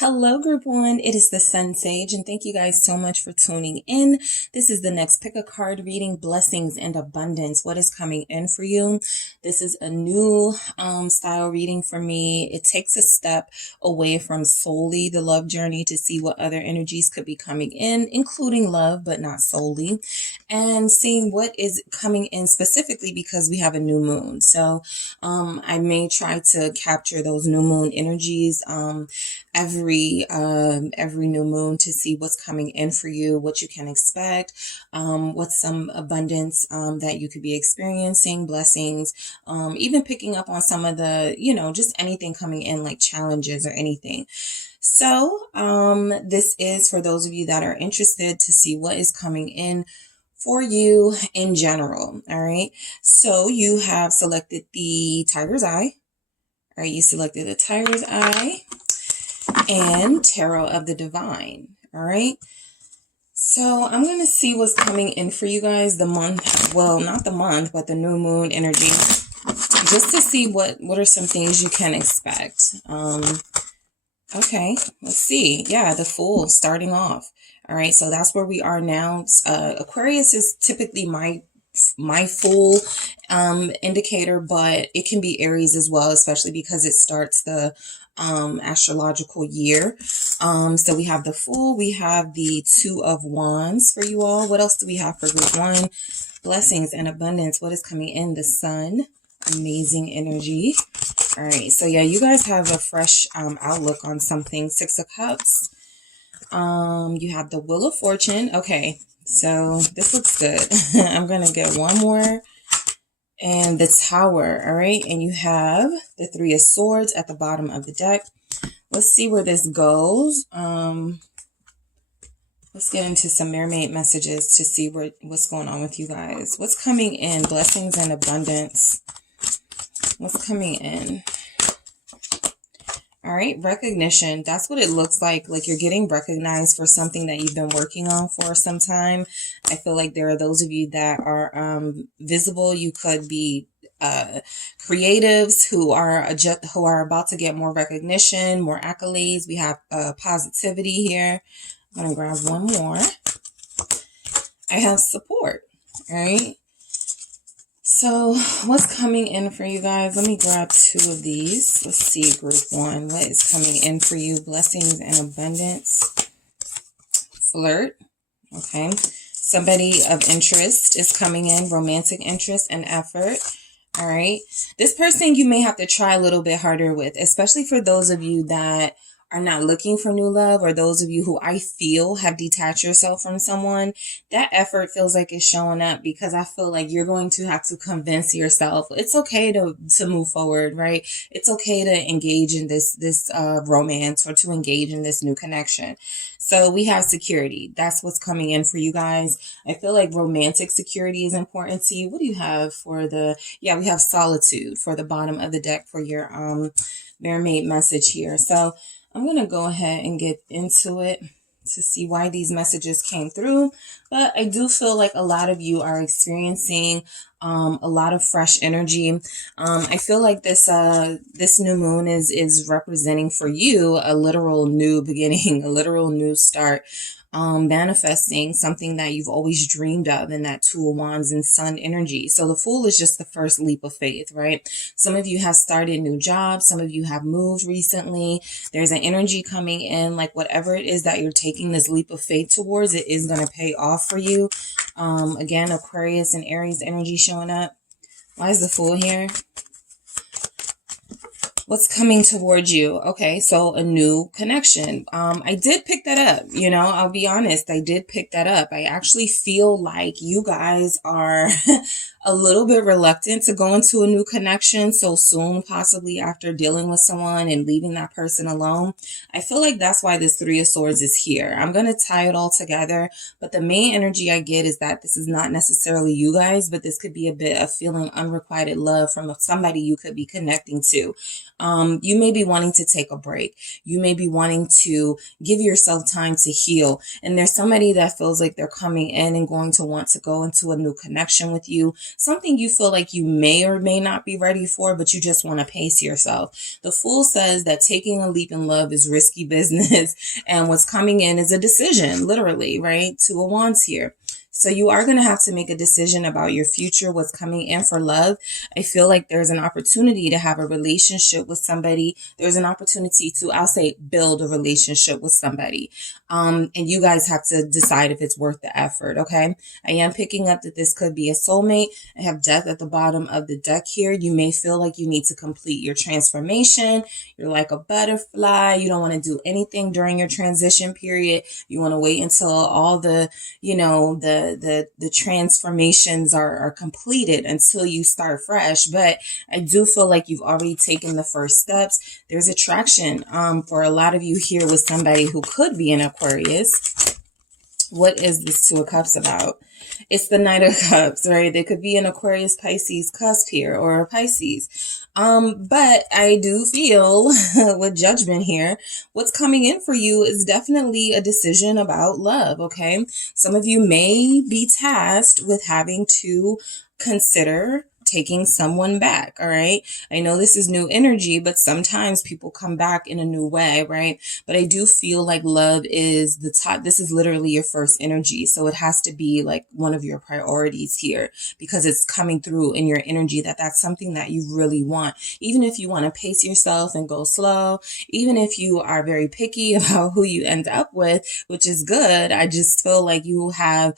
Hello, Group 1. It is the SunSage, and thank you guys so much for tuning in. This is the next pick a card reading, Blessings and Abundance. What is coming in for you? This is a new style reading for me. It takes a step away from solely the love journey to see what other energies could be coming in, including love, but not solely, and seeing what is coming in specifically because we have a new moon. So I may try to capture those new moon energies every new moon to see what's coming in for you, what you can expect, what's some abundance that you could be experiencing, blessings, even picking up on some of the, just anything coming in like challenges or anything. So this is for those of you that are interested to see what is coming in for you in general. All right. So you have selected the Tiger's Eye. All right. You selected the Tiger's Eye and Tarot of the Divine. All right. So I'm going to see what's coming in for you guys the month. Well, not the month, but the new moon energy. Just to see what are some things you can expect. Okay. Let's see. Yeah. The Fool starting off. All right. So that's where we are now. Aquarius is typically my full indicator, but it can be Aries as well, especially because it starts the astrological year. So we have the Fool, we have the Two of Wands for you all. What else do we have for Group 1? Blessings and Abundance. What is coming in? The Sun. Amazing energy. All right. So yeah, you guys have a fresh outlook on something. Six of Cups. You have the Wheel of Fortune. Okay. So this looks good. I'm going to get one more. And the Tower, all right? And you have the Three of Swords at the bottom of the deck. Let's see where this goes. Let's get into some mermaid messages to see what's going on with you guys. What's coming in? Blessings and Abundance. What's coming in? All right, recognition. That's what it looks like. Like you're getting recognized for something that you've been working on for some time. I feel like there are those of you that are visible. You could be creatives who are about to get more recognition, more accolades. We have positivity here. I'm gonna grab one more. I have support. All right. So what's coming in for you guys? Let me grab two of these. Let's see, Group 1. What is coming in for you? Blessings and Abundance. Flirt. Okay. Somebody of interest is coming in. Romantic interest and effort. All right. This person you may have to try a little bit harder with, especially for those of you that are not looking for new love, or those of you who I feel have detached yourself from someone. That effort feels like it's showing up because I feel like you're going to have to convince yourself it's okay to move forward, right? It's okay to engage in this romance, or to engage in this new connection. So we have security. That's what's coming in for you guys. I feel like romantic security is important to you. What do you have for we have solitude for the bottom of the deck for your mermaid message here. So I'm going to go ahead and get into it to see why these messages came through. But I do feel like a lot of you are experiencing a lot of fresh energy. I feel like this new moon is representing for you a literal new beginning, a literal new start. Manifesting something that you've always dreamed of in that Two of Wands and Sun energy. So the Fool is just the first leap of faith, right? Some of you have started new jobs. Some of you have moved recently. There's an energy coming in, like whatever it is that you're taking this leap of faith towards, it is going to pay off for you. Again, Aquarius and Aries energy showing up. Why is the Fool here? What's coming towards you? Okay, so a new connection. I did pick that up. I'll be honest. I did pick that up. I actually feel like you guys are a little bit reluctant to go into a new connection so soon, possibly after dealing with someone and leaving that person alone. I feel like that's why this Three of Swords is here. I'm going to tie it all together, but the main energy I get is that this is not necessarily you guys, but this could be a bit of feeling unrequited love from somebody you could be connecting to. You may be wanting to take a break. You may be wanting to give yourself time to heal. And there's somebody that feels like they're coming in and going to want to go into a new connection with you. Something you feel like you may or may not be ready for, but you just want to pace yourself. The Fool says that taking a leap in love is risky business. And what's coming in is a decision, literally, right? Two of Wands here. So you are going to have to make a decision about your future, what's coming in for love. I feel like there's an opportunity to have a relationship with somebody. There's an opportunity to, I'll say, build a relationship with somebody. And you guys have to decide if it's worth the effort, okay? I am picking up that this could be a soulmate. I have Death at the bottom of the deck here. You may feel like you need to complete your transformation. You're like a butterfly. You don't want to do anything during your transition period. You want to wait until all the, the transformations are completed until you start fresh. But I do feel like you've already taken the first steps. There's attraction for a lot of you here with somebody who could be an Aquarius. What is this Two of Cups about? It's the Knight of Cups, right? They could be an Aquarius Pisces cusp here, or a Pisces. But I do feel with Judgment here, what's coming in for you is definitely a decision about love, okay? Some of you may be tasked with having to consider taking someone back, all right? I know this is new energy, but sometimes people come back in a new way, right? But I do feel like love is the top. This is literally your first energy. So it has to be like one of your priorities here, because it's coming through in your energy that's something that you really want. Even if you want to pace yourself and go slow, even if you are very picky about who you end up with, which is good, I just feel like you have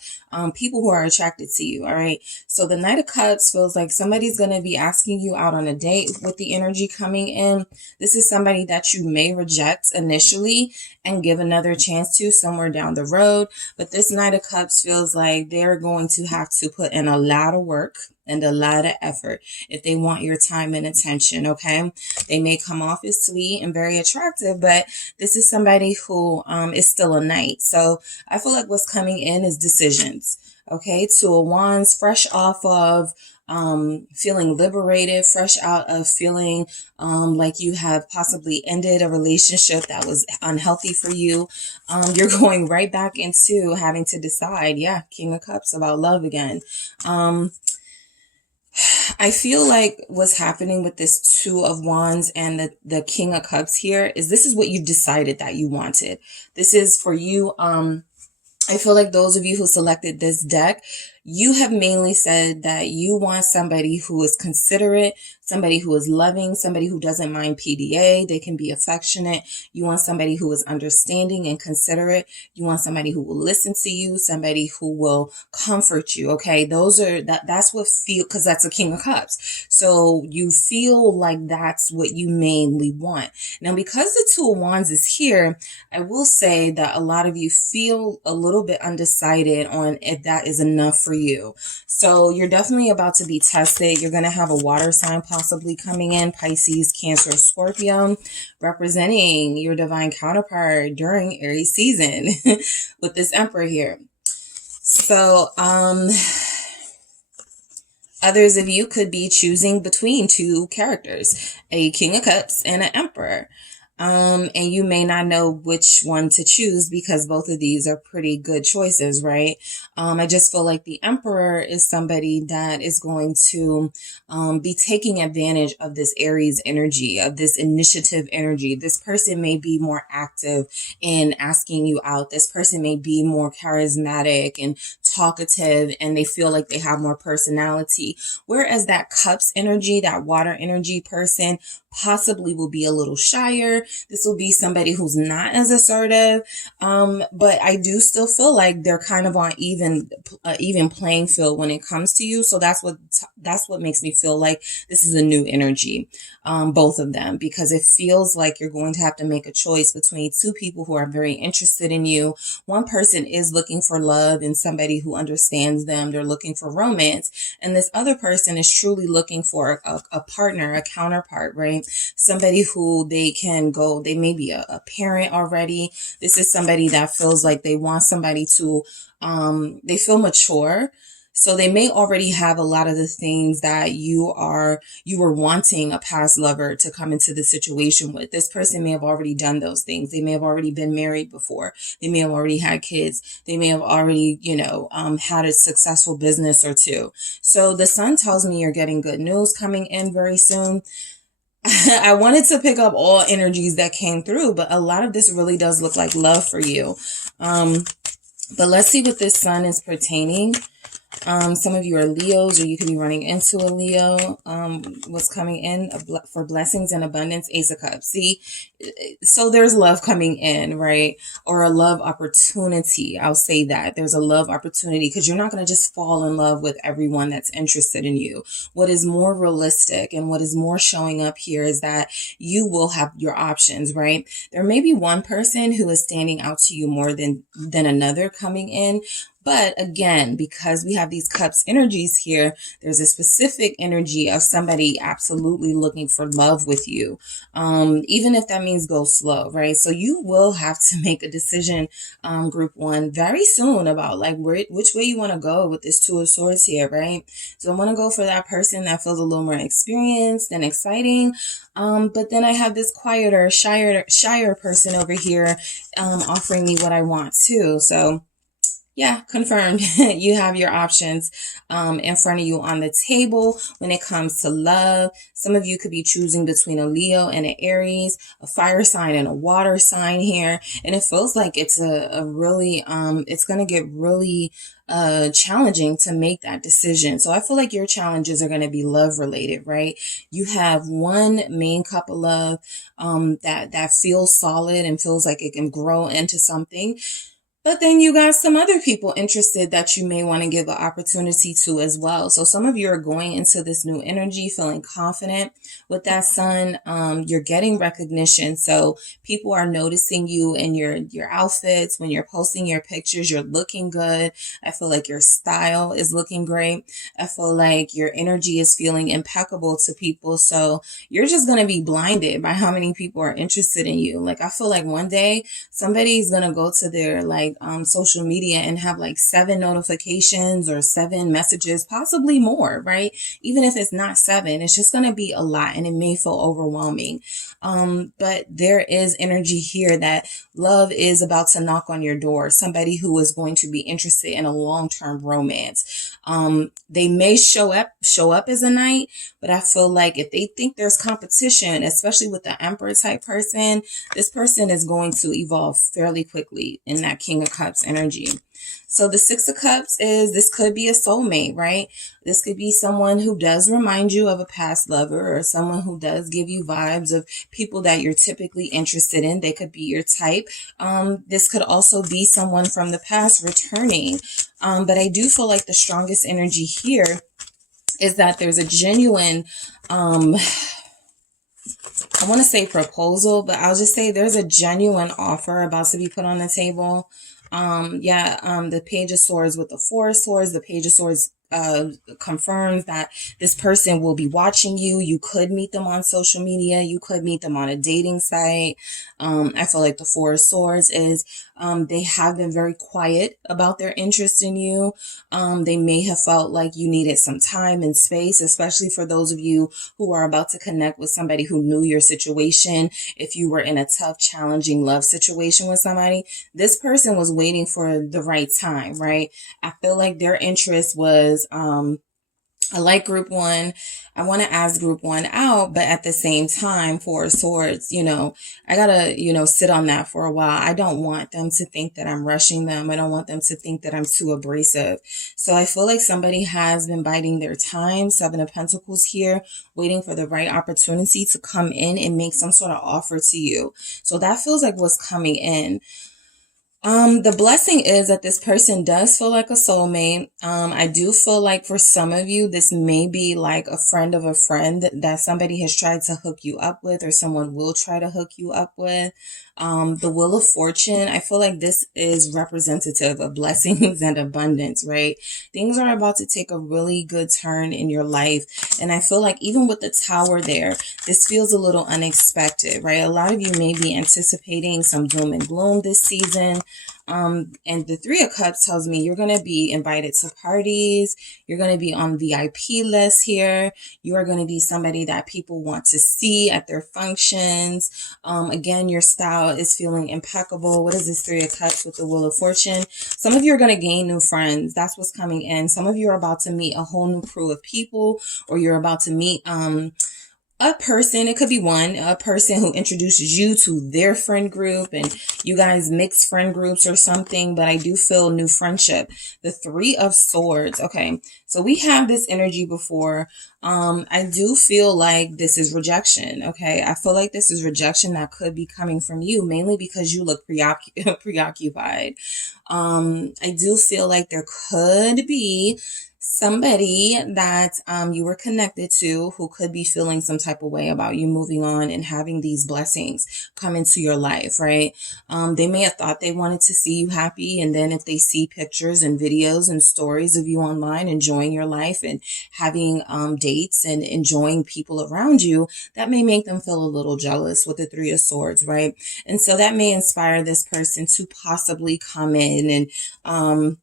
people who are attracted to you, all right? So the Knight of Cups feels like somebody's going to be asking you out on a date with the energy coming in. This is somebody that you may reject initially and give another chance to somewhere down the road. But this Knight of Cups feels like they're going to have to put in a lot of work and a lot of effort if they want your time and attention, okay? They may come off as sweet and very attractive, but this is somebody who is still a knight. So I feel like what's coming in is decisions, okay? Two of Wands, fresh off of feeling liberated, fresh out of feeling like you have possibly ended a relationship that was unhealthy for you. You're going right back into having to decide, yeah, King of Cups, about love again. I feel like what's happening with this Two of Wands and the King of Cups here is this is what you've decided that you wanted. This is for you. I feel like those of you who selected this deck, you have mainly said that you want somebody who is considerate, somebody who is loving, somebody who doesn't mind PDA. They can be affectionate. You want somebody who is understanding and considerate. You want somebody who will listen to you, somebody who will comfort you. Okay. That's what cause that's a King of Cups. So you feel like that's what you mainly want. Now, because the Two of Wands is here, I will say that a lot of you feel a little bit undecided on if that is enough for you. So you're definitely about to be tested. You're going to have a water sign possibly coming in, Pisces, Cancer, Scorpio, representing your divine counterpart during Aries season with this Emperor here. So, others of you could be choosing between two characters, a King of Cups and an Emperor. And you may not know which one to choose because both of these are pretty good choices, right? I just feel like the Emperor is somebody that is going to be taking advantage of this Aries energy, of this initiative energy. This person may be more active in asking you out. This person may be more charismatic and talkative, and they feel like they have more personality. Whereas that Cups energy, that water energy person, possibly will be a little shyer. This will be somebody who's not as assertive. But I do still feel like they're kind of on even playing field when it comes to you. So that's what makes me feel like this is a new energy. Both of them, because it feels like you're going to have to make a choice between two people who are very interested in you. One person is looking for love and somebody who understands them. They're looking for romance. And this other person is truly looking for a partner, a counterpart, right? Somebody who they may be a parent already. This is somebody that feels like they want somebody to, they feel mature. So they may already have a lot of the things that you were wanting a past lover to come into the situation with. This person may have already done those things. They may have already been married before. They may have already had kids. They may have already, had a successful business or two. So the sun tells me you're getting good news coming in very soon. I wanted to pick up all energies that came through, but a lot of this really does look like love for you. But let's see what this sun is pertaining. Some of you are Leos, or you could be running into a Leo. What's coming in for blessings and abundance? Ace of Cups. See, so there's love coming in, right? Or a love opportunity. I'll say that there's a love opportunity, because you're not going to just fall in love with everyone that's interested in you. What is more realistic and what is more showing up here is that you will have your options, right? There may be one person who is standing out to you more than another coming in. But again, because we have these cups energies here, there's a specific energy of somebody absolutely looking for love with you. Even if that means go slow, right? So you will have to make a decision, group one, very soon about like which way you want to go with this Two of Swords here, right? So I want to go for that person that feels a little more experienced and exciting. But then I have this quieter, shyer person over here, offering me what I want too. So yeah, confirmed. You have your options in front of you on the table when it comes to love. Some of you could be choosing between a Leo and an Aries, a fire sign and a water sign here. And it feels like it's a really, it's going to get really challenging to make that decision. So I feel like your challenges are going to be love related, right? You have one main cup of love that feels solid and feels like it can grow into something. But then you got some other people interested that you may want to give an opportunity to as well. So some of you are going into this new energy feeling confident with that sun. You're getting recognition. So people are noticing you in your outfits. When you're posting your pictures, you're looking good. I feel like your style is looking great. I feel like your energy is feeling impeccable to people. So you're just going to be blinded by how many people are interested in you. Like I feel like one day somebody's going to go to their social media and have like 7 notifications or 7 messages, possibly more, right? Even if it's not 7, it's just going to be a lot and it may feel overwhelming. But there is energy here that love is about to knock on your door. Somebody who is going to be interested in a long-term romance. They may show up as a knight, but I feel like if they think there's competition, especially with the Emperor type person, this person is going to evolve fairly quickly in that King of Cups energy. So the Six of Cups this could be a soulmate, right? This could be someone who does remind you of a past lover, or someone who does give you vibes of people that you're typically interested in. They could be your type. This could also be someone from the past returning. But I do feel like the strongest energy here is that there's a genuine, I want to say proposal, but I'll just say there's a genuine offer about to be put on the table. The Page of Swords with the Four of Swords. The Page of Swords confirms that this person will be watching you. You could meet them on social media. You could meet them on a dating site. I feel like the Four of Swords is they have been very quiet about their interest in you. They may have felt like you needed some time and space, especially for those of you who are about to connect with somebody who knew your situation. If you were in a tough, challenging love situation with somebody, this person was waiting for the right time, right? I feel like their interest was, I like group one. I want to ask group one out, but at the same time, Four of Swords, I gotta, sit on that for a while. I don't want them to think that I'm rushing them. I don't want them to think that I'm too abrasive. So I feel like somebody has been biding their time. 7 of Pentacles here, waiting for the right opportunity to come in and make some sort of offer to you. So that feels like what's coming in. The blessing is that this person does feel like a soulmate. I do feel like for some of you, this may be like a friend of a friend that somebody has tried to hook you up with, or someone will try to hook you up with. The Wheel of Fortune, I feel like this is representative of blessings and abundance, right? Things are about to take a really good turn in your life. And I feel like even with the Tower there, this feels a little unexpected, right? A lot of you may be anticipating some doom and gloom this season. And the Three of Cups tells me you're going to be invited to parties. You're going to be on VIP lists here. You are going to be somebody that people want to see at their functions. Again, your style is feeling impeccable. What is this Three of Cups with the Wheel of Fortune? Some of you are going to gain new friends. That's what's coming in. Some of you are about to meet a whole new crew of people, or you're about to meet, a person, it could be a person who introduces you to their friend group and you guys mix friend groups or something, but I do feel new friendship. The Three of Swords. Okay, so we have this energy before. I do feel like this is rejection. Okay, I feel like this is rejection that could be coming from you, mainly because you look preoccupied. I do feel like there could be somebody that you were connected to who could be feeling some type of way about you moving on and having these blessings come into your life, right? They may have thought they wanted to see you happy, and then if they see pictures and videos and stories of you online enjoying your life and having dates and enjoying people around you, that may make them feel a little jealous with the Three of Swords, right? And so that may inspire this person to possibly come in and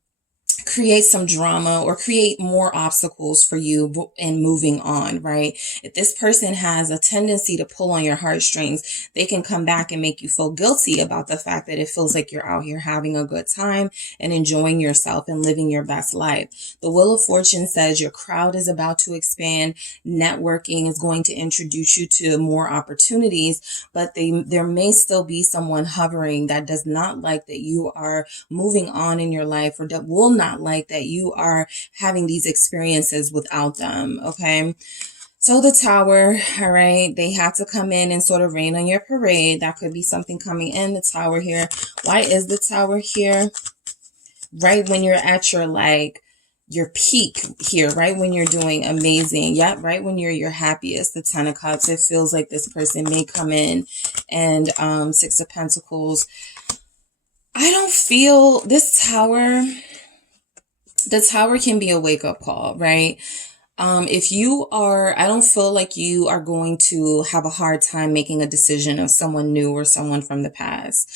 create some drama or create more obstacles for you in moving on, right? If this person has a tendency to pull on your heartstrings, they can come back and make you feel guilty about the fact that it feels like you're out here having a good time and enjoying yourself and living your best life. The Wheel of Fortune says your crowd is about to expand. Networking is going to introduce you to more opportunities, but there may still be someone hovering that does not like that you are moving on in your life, or that will not like that you are having these experiences without them. Okay. So the Tower, all right, they have to come in and sort of rain on your parade. That could be something coming in. The Tower here. Why is the Tower here? Right when you're at your peak here, right when you're doing amazing. Yep, right when you're your happiest. The Ten of Cups. It feels like this person may come in, and Six of Pentacles. I don't feel this Tower. The Tower can be a wake-up call, right? If you are, I don't feel like you are going to have a hard time making a decision of someone new or someone from the past.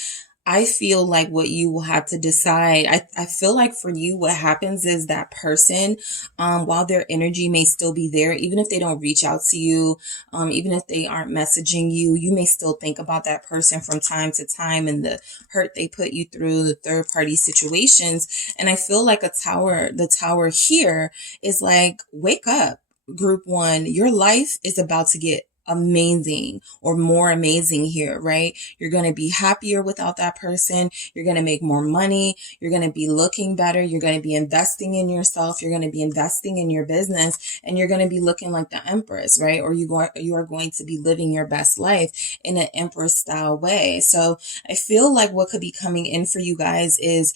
I feel like what you will have to decide, I feel like for you, what happens is that person, while their energy may still be there, even if they don't reach out to you, even if they aren't messaging you, you may still think about that person from time to time and the hurt they put you through, the third party situations. And I feel like the Tower here is like, wake up, group one, your life is about to get amazing or more amazing here, right? You're going to be happier without that person. You're going to make more money. You're going to be looking better. You're going to be investing in yourself. You're going to be investing in your business, and you're going to be looking like the Empress, right? Or you are going to be living your best life in an Empress style way. So I feel like what could be coming in for you guys is,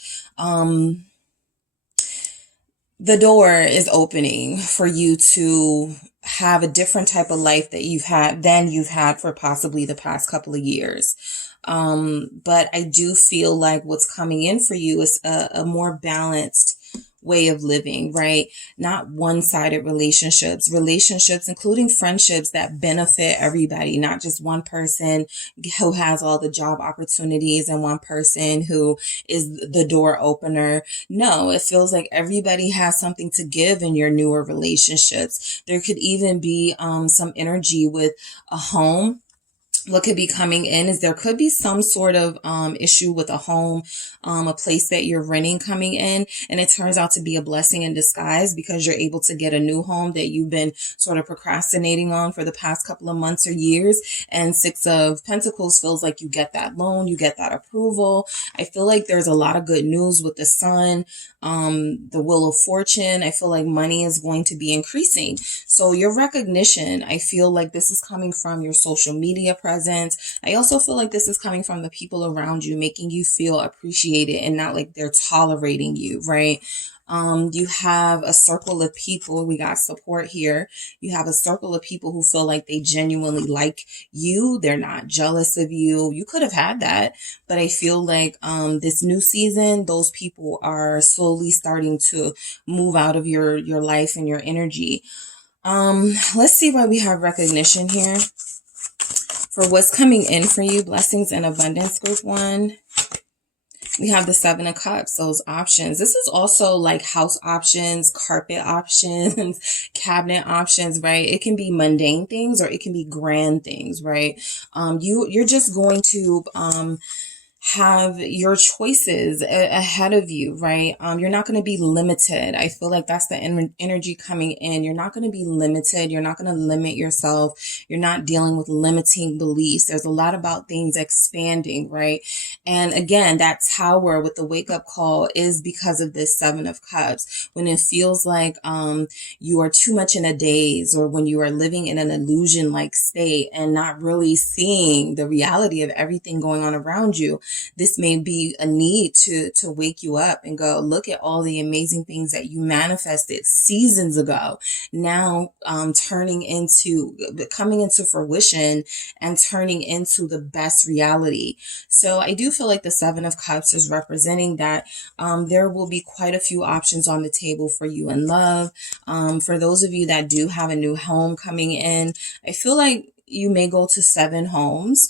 the door is opening for you to have a different type of life that you've had for possibly the past couple of years. But I do feel like what's coming in for you is a more balanced way of living, right? Not one-sided relationships, including friendships that benefit everybody, not just one person who has all the job opportunities and one person who is the door opener. No, it feels like everybody has something to give in your newer relationships. There could even be some energy with a home. What could be coming in is there could be some sort of issue with a home, a place that you're renting coming in, and it turns out to be a blessing in disguise because you're able to get a new home that you've been sort of procrastinating on for the past couple of months or years. And Six of Pentacles feels like you get that loan, you get that approval. I feel like there's a lot of good news with the Sun, the Wheel of Fortune. I feel like money is going to be increasing. So your recognition, I feel like this is coming from your social media presence. I also feel like this is coming from the people around you, making you feel appreciated and not like they're tolerating you, right? You have a circle of people. We got support here. You have a circle of people who feel like they genuinely like you. They're not jealous of you. You could have had that, but I feel like this new season, those people are slowly starting to move out of your life and your energy. Let's see why we have recognition here. For what's coming in for you, blessings and abundance, group one. We have the Seven of Cups, those options. This is also like house options, carpet options, cabinet options, right? It can be mundane things or it can be grand things, right? You're just going to have your choices ahead of you, right? You're not going to be limited. I feel like that's the energy coming in. You're not going to be limited. You're not going to limit yourself. You're not dealing with limiting beliefs. There's a lot about things expanding, right? And again, that tower with the wake up call is because of this Seven of Cups. When it feels like you are too much in a daze, or when you are living in an illusion like state and not really seeing the reality of everything going on around you, this may be a need to wake you up and go, look at all the amazing things that you manifested seasons ago, now coming into fruition and turning into the best reality. So I do feel like the Seven of Cups is representing that there will be quite a few options on the table for you in love. For those of you that do have a new home coming in, I feel like you may go to 7 homes.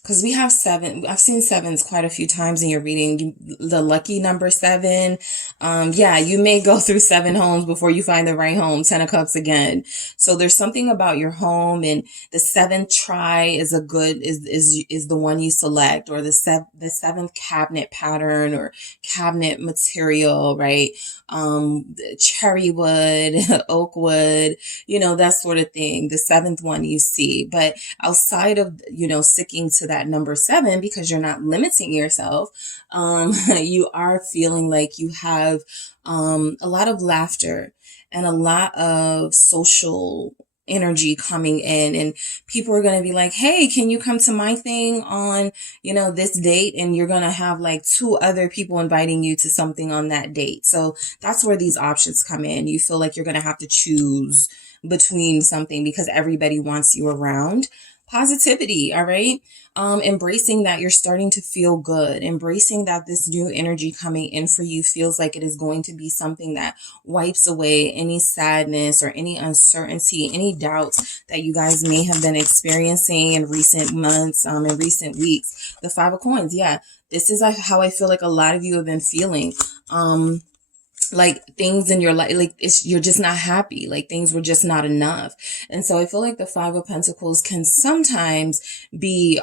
Because we have 7. I've seen 7s quite a few times in your reading. The lucky number 7. Yeah, you may go through 7 homes before you find the right home. 10 of Cups again. So there's something about your home, and the 7th try is a good, is the one you select, or the 7th cabinet pattern or cabinet material, right? Cherry wood, oak wood, that sort of thing. The 7th one you see. But outside of, sticking to that number 7, because you're not limiting yourself, you are feeling like you have a lot of laughter and a lot of social energy coming in, and people are going to be like, hey, can you come to my thing on this date? And you're going to have like 2 other people inviting you to something on that date. So that's where these options come in. You feel like you're going to have to choose between something because everybody wants you around. Positivity, all right? Embracing that you're starting to feel good, embracing that this new energy coming in for you feels like it is going to be something that wipes away any sadness or any uncertainty, any doubts that you guys may have been experiencing in recent months, in recent weeks. The 5 of Coins, yeah, this is how I feel like a lot of you have been feeling. Like things in your life, like you're just not happy, like things were just not enough. And so I feel like the 5 of Pentacles can sometimes be,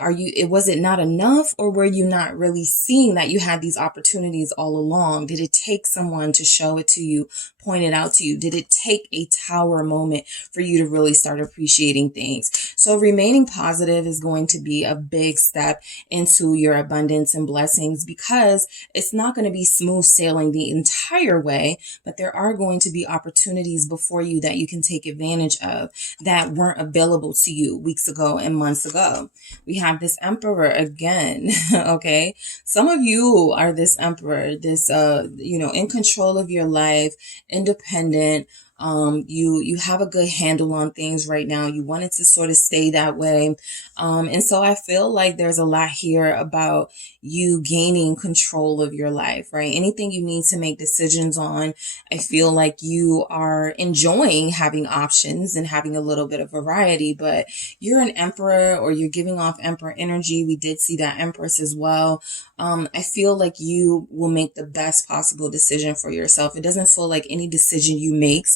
was it not enough, or were you not really seeing that you had these opportunities all along? Did it take someone to show it to you, point it out to you? Did it take a tower moment for you to really start appreciating things? So remaining positive is going to be a big step into your abundance and blessings, because it's not going to be smooth sailing the entire way, but there are going to be opportunities before you that you can take advantage of that weren't available to you weeks ago and months ago. We have this Emperor again. Okay. Some of you are this Emperor, this, in control of your life, independent. You have a good handle on things right now. You want it to sort of stay that way. And so I feel like there's a lot here about you gaining control of your life, right? Anything you need to make decisions on, I feel like you are enjoying having options and having a little bit of variety, but you're an Emperor, or you're giving off Emperor energy. We did see that Empress as well. I feel like you will make the best possible decision for yourself. It doesn't feel like any decision you make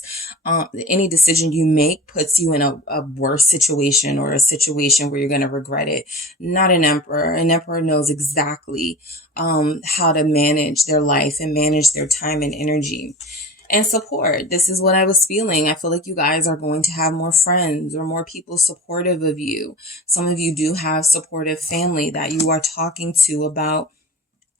puts you in a worse situation, or a situation where you're going to regret it. Not an Emperor. An Emperor knows exactly how to manage their life and manage their time and energy. And support. This is what I was feeling. I feel like you guys are going to have more friends or more people supportive of you. Some of you do have supportive family that you are talking to about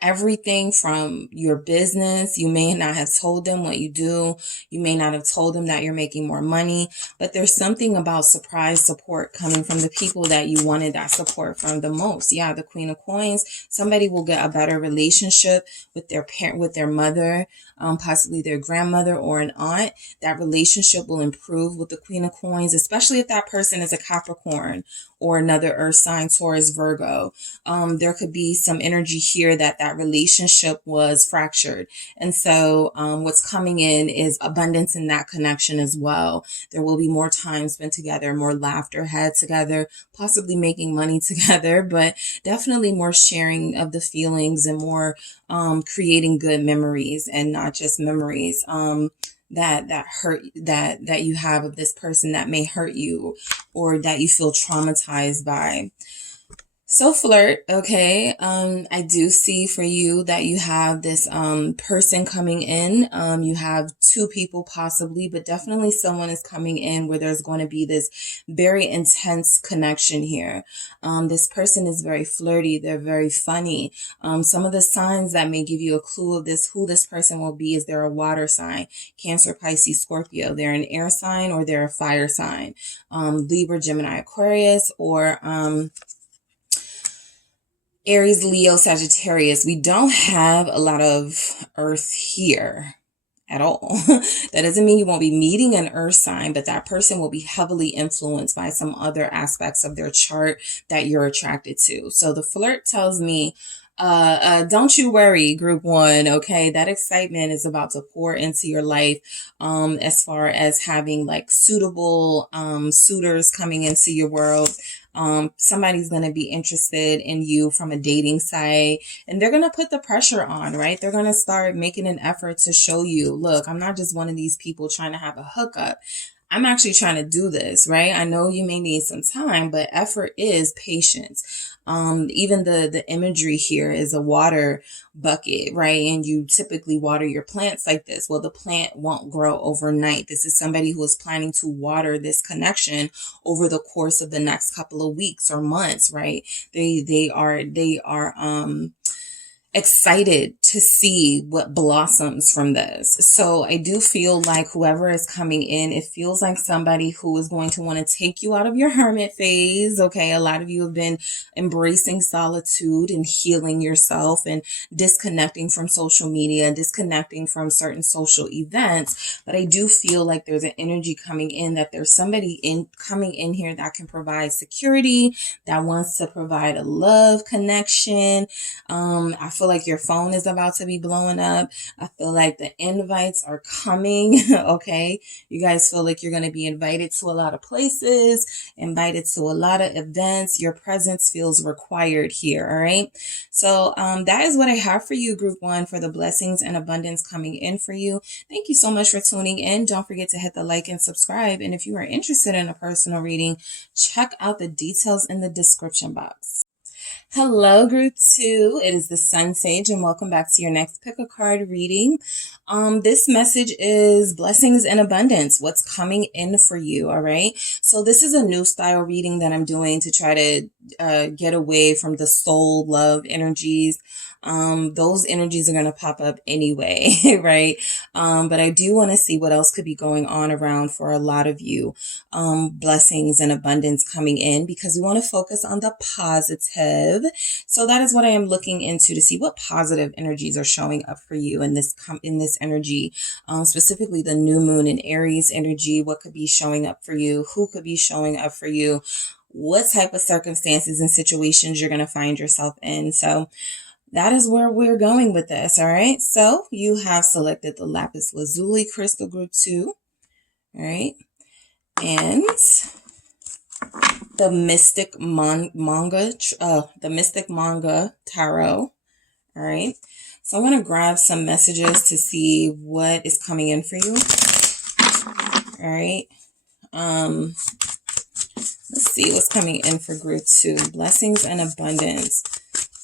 everything from your business. You may not have told them what you do. You may not have told them that you're making more money, but there's something about surprise support coming from the people that you wanted that support from the most. Yeah, the Queen of Coins. Somebody will get a better relationship with their parent, with their mother, possibly their grandmother or an aunt. That relationship will improve with the Queen of Coins, especially if that person is a Capricorn or another earth sign, Taurus, Virgo. There could be some energy here that relationship was fractured. And so what's coming in is abundance in that connection as well. There will be more time spent together, more laughter had together, possibly making money together, but definitely more sharing of the feelings and more creating good memories, and not just memories that hurt, that you have of this person that may hurt you or that you feel traumatized by. So flirt, okay. I do see for you that you have this person coming in. You have two people possibly, but definitely someone is coming in where there's going to be this very intense connection here. This person is very flirty. They're very funny. Some of the signs that may give you a clue of this, who this person will be, is they're a water sign, Cancer, Pisces, Scorpio. They're an air sign or they're a fire sign, Libra, Gemini, Aquarius, or Aries, Leo, Sagittarius. We don't have a lot of earth here at all. That doesn't mean you won't be meeting an earth sign, but that person will be heavily influenced by some other aspects of their chart that you're attracted to. So the flirt tells me, don't you worry, group one, okay? That excitement is about to pour into your life, as far as having like suitable, suitors coming into your world. Somebody's going to be interested in you from a dating site, and they're going to put the pressure on, right? They're going to start making an effort to show you, look, I'm not just one of these people trying to have a hookup. I'm actually trying to do this, right? I know you may need some time, but effort is patience. Even the imagery here is a water bucket, right? And you typically water your plants like this. Well, the plant won't grow overnight. This is somebody who is planning to water this connection over the course of the next couple of weeks or months, right? They are excited to see what blossoms from this. So I do feel like whoever is coming in, it feels like somebody who is going to want to take you out of your hermit phase. Okay. A lot of you have been embracing solitude and healing yourself and disconnecting from social media, disconnecting from certain social events. But I do feel like there's an energy coming in, that there's somebody coming in here that can provide security, that wants to provide a love connection. I feel like your phone is about to be blowing up. I feel like the invites are coming. Okay. You guys feel like you're going to be invited to a lot of places, invited to a lot of events. Your presence feels required here. All right. So, that is what I have for you, group one, for the blessings and abundance coming in for you. Thank you so much for tuning in. Don't forget to hit the like and subscribe. And if you are interested in a personal reading, check out the details in the description box. Hello, group two. It is the SunSage, and welcome back to your next pick a card reading. This message is blessings and abundance. What's coming in for you? All right. So this is a new style reading that I'm doing to try to get away from the soul love energies. Those energies are going to pop up anyway, right? But I do want to see what else could be going on around for a lot of you. Blessings and abundance coming in, because we want to focus on the positive. So that is what I am looking into, to see what positive energies are showing up for you in this energy, specifically the new moon in Aries energy. What could be showing up for you? Who could be showing up for you? What type of circumstances and situations you're going to find yourself in? So that is where we're going with this. All right. So you have selected the lapis lazuli crystal, group two. All right. And the Mystic Manga Tarot. All right. So I'm going to grab some messages to see what is coming in for you. All right. Let's see what's coming in for group two. Blessings and abundance.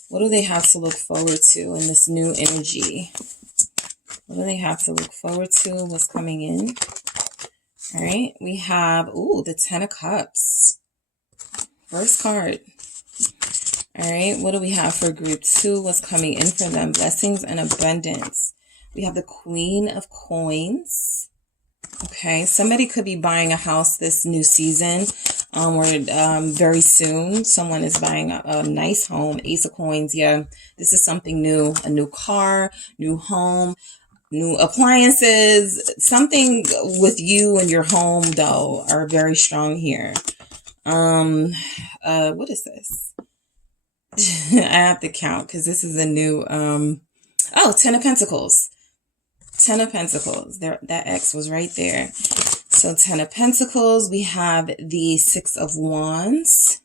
What do they have to look forward to in this new energy? What do they have to look forward to? What's coming in? All right. We have, the 10 of Cups. First card. All right. What do we have for group two? What's coming in for them? Blessings and abundance. We have the Queen of Coins. Okay. Somebody could be buying a house this new season. Or very soon, someone is buying a nice home. Ace of Coins. Yeah, this is something new. A new car, new home, new appliances. Something with you and your home, though, are very strong here. What is this? I have to count because this is a new, oh, 10 of Pentacles. 10 of Pentacles. There, that X was right there. So 10 of Pentacles. We have the 6 of Wands.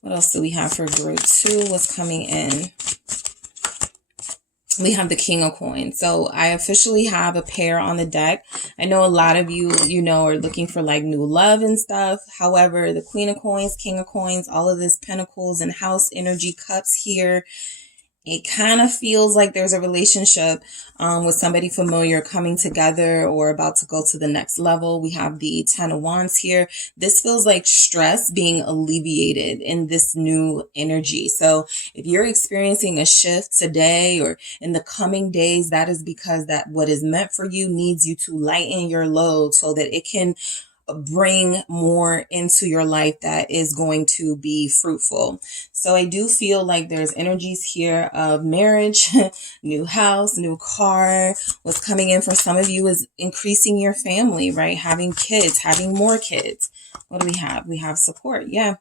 What else do we have for group 2? What's coming in? We have the King of Coins. So I officially have a pair on the deck. I know a lot of you, are looking for like new love and stuff. However, the Queen of Coins, King of Coins, all of this Pentacles and House energy, Cups here. It kind of feels like there's a relationship with somebody familiar coming together or about to go to the next level. We have the 10 of Wands here. This feels like stress being alleviated in this new energy. So if you're experiencing a shift today or in the coming days, that is because that what is meant for you needs you to lighten your load so that it can bring more into your life that is going to be fruitful. So I do feel like there's energies here of marriage, new house, new car. What's coming in for some of you is increasing your family, right? Having kids, having more kids. What do we have? We have support. Yeah.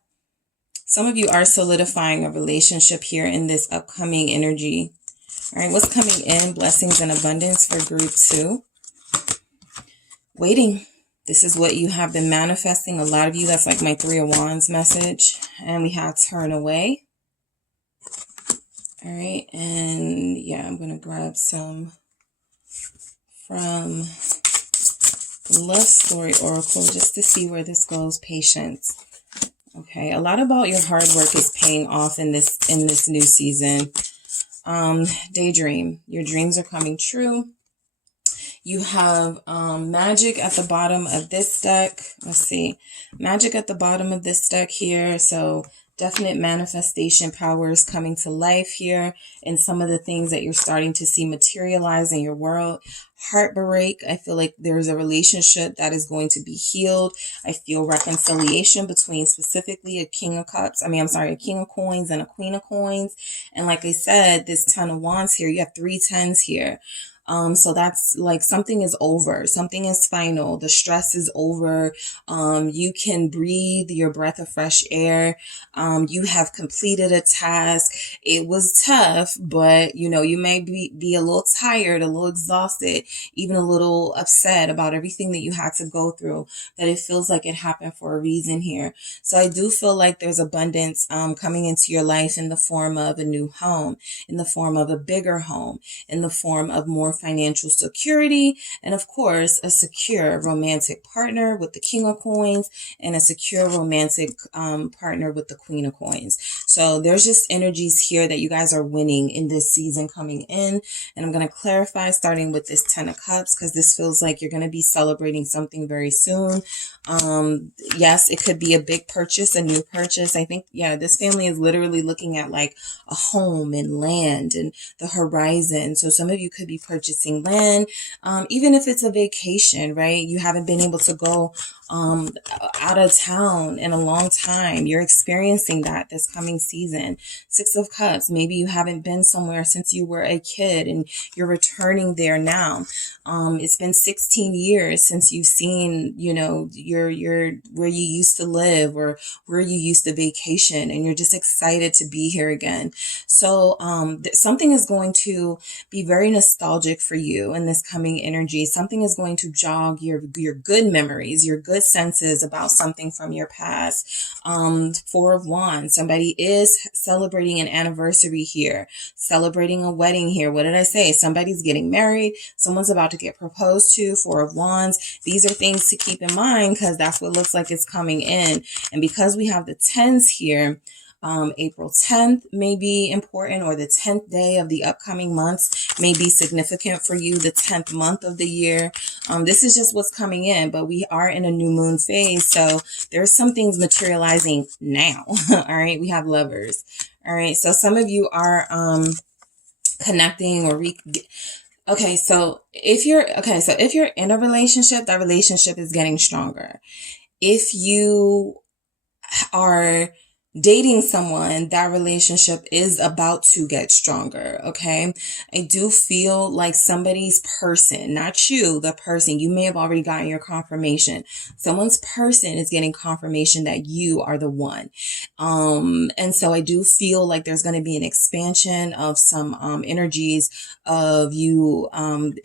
Some of you are solidifying a relationship here in this upcoming energy. All right. What's coming in? Blessings and abundance for group 2. Waiting. This is what you have been manifesting. A lot of you, that's like my 3 of Wands message. And we have turn away. All right. And yeah, I'm going to grab some from the Love Story Oracle just to see where this goes. Patience. Okay. A lot about your hard work is paying off in this new season. Daydream. Your dreams are coming true. You have magic at the bottom of this deck. Let's see. Magic at the bottom of this deck here. So definite manifestation power is coming to life here. And some of the things that you're starting to see materialize in your world. Heartbreak. I feel like there's a relationship that is going to be healed. I feel reconciliation between specifically a King of Cups. A King of Coins and a Queen of Coins. And like I said, this 10 of Wands here, you have 3 10s here. So that's like something is over. Something is final. The stress is over. You can breathe your breath of fresh air. You have completed a task. It was tough, but you may be a little tired, a little exhausted, even a little upset about everything that you had to go through, but it feels like it happened for a reason here. So I do feel like there's abundance, coming into your life in the form of a new home, in the form of a bigger home, in the form of more financial security, and of course a secure romantic partner with the King of Coins and a secure romantic partner with the Queen of Coins. So there's just energies here that you guys are winning in this season coming in, and I'm going to clarify starting with this 10 of Cups because this feels like you're going to be celebrating something very soon. Yes, it could be a big purchase, a new purchase. I think, yeah, this family is literally looking at like a home and land and the horizon. So some of you could be purchasing land, even if it's a vacation, right? You haven't been able to go out of town in a long time. You're experiencing that this coming season. 6 of Cups. Maybe you haven't been somewhere since you were a kid and you're returning there now. It's been 16 years since you've seen, your where you used to live or where you used to vacation, and you're just excited to be here again. So something is going to be very nostalgic for you in this coming energy. Something is going to jog your good memories, your good senses about something from your past. 4 of Wands. Somebody is celebrating an anniversary here, celebrating a wedding here. What did I say? Somebody's getting married. Someone's about to get proposed to. 4 of Wands. These are things to keep in mind because that's what looks like it's coming in. And because we have the 10s here, April 10th may be important, or the 10th day of the upcoming months may be significant for you, the 10th month of the year. This is just what's coming in, but we are in a new moon phase. So there's some things materializing now. All right. We have Lovers. All right. So some of you are, connecting or okay. So if you're in a relationship, that relationship is getting stronger. If you are dating someone, that relationship is about to get stronger, okay? I do feel like somebody's person, not you, the person, you may have already gotten your confirmation. Someone's person is getting confirmation that you are the one. And so I do feel like there's going to be an expansion of some energies of you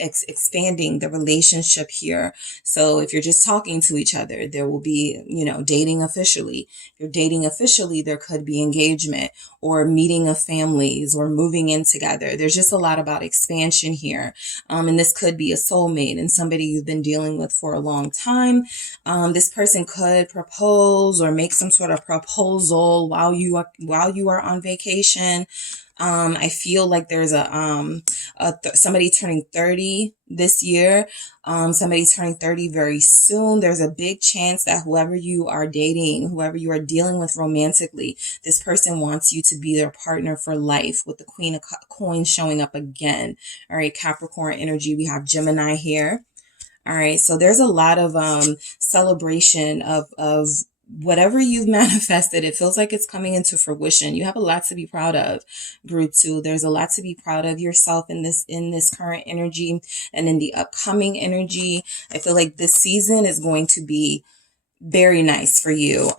expanding the relationship here. So if you're just talking to each other, there will be, dating officially. If you're dating officially, there could be engagement or meeting of families or moving in together. There's just a lot about expansion here. And this could be a soulmate and somebody you've been dealing with for a long time. This person could propose or make some sort of proposal while you are on vacation. I feel like there's somebody turning 30 this year. Somebody turning 30 very soon. There's a big chance that whoever you are dating, whoever you are dealing with romantically, this person wants you to be their partner for life, with the Queen of Coins showing up again. All right, Capricorn energy. We have Gemini here. All right, so there's a lot of celebration of whatever you've manifested. It feels like it's coming into fruition. You have a lot to be proud of, group 2. There's a lot to be proud of yourself in this current energy and in the upcoming energy. I feel like this season is going to be very nice for you.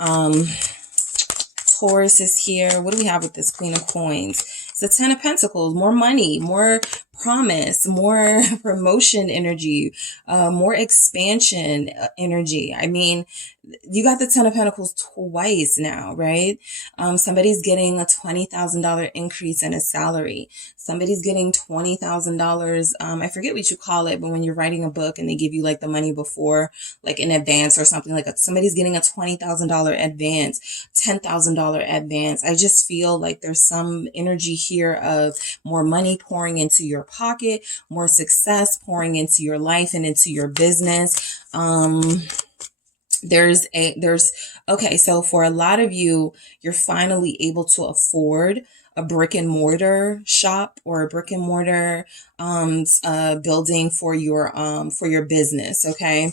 Taurus is here. What do we have with this Queen of Coins? It's the 10 of Pentacles. More money, more promise, more promotion energy, more expansion energy. I mean, you got the 10 of Pentacles twice now, right? Somebody's getting a $20,000 increase in a salary. Somebody's getting $20,000. I forget what you call it, but when you're writing a book and they give you like the money before, like in advance or something, like somebody's getting a $20,000 advance, $10,000 advance. I just feel like there's some energy here of more money pouring into your pocket, more success pouring into your life and into your business. Okay, so for a lot of you, you're finally able to afford a brick and mortar shop or a brick and mortar building for your business. Okay,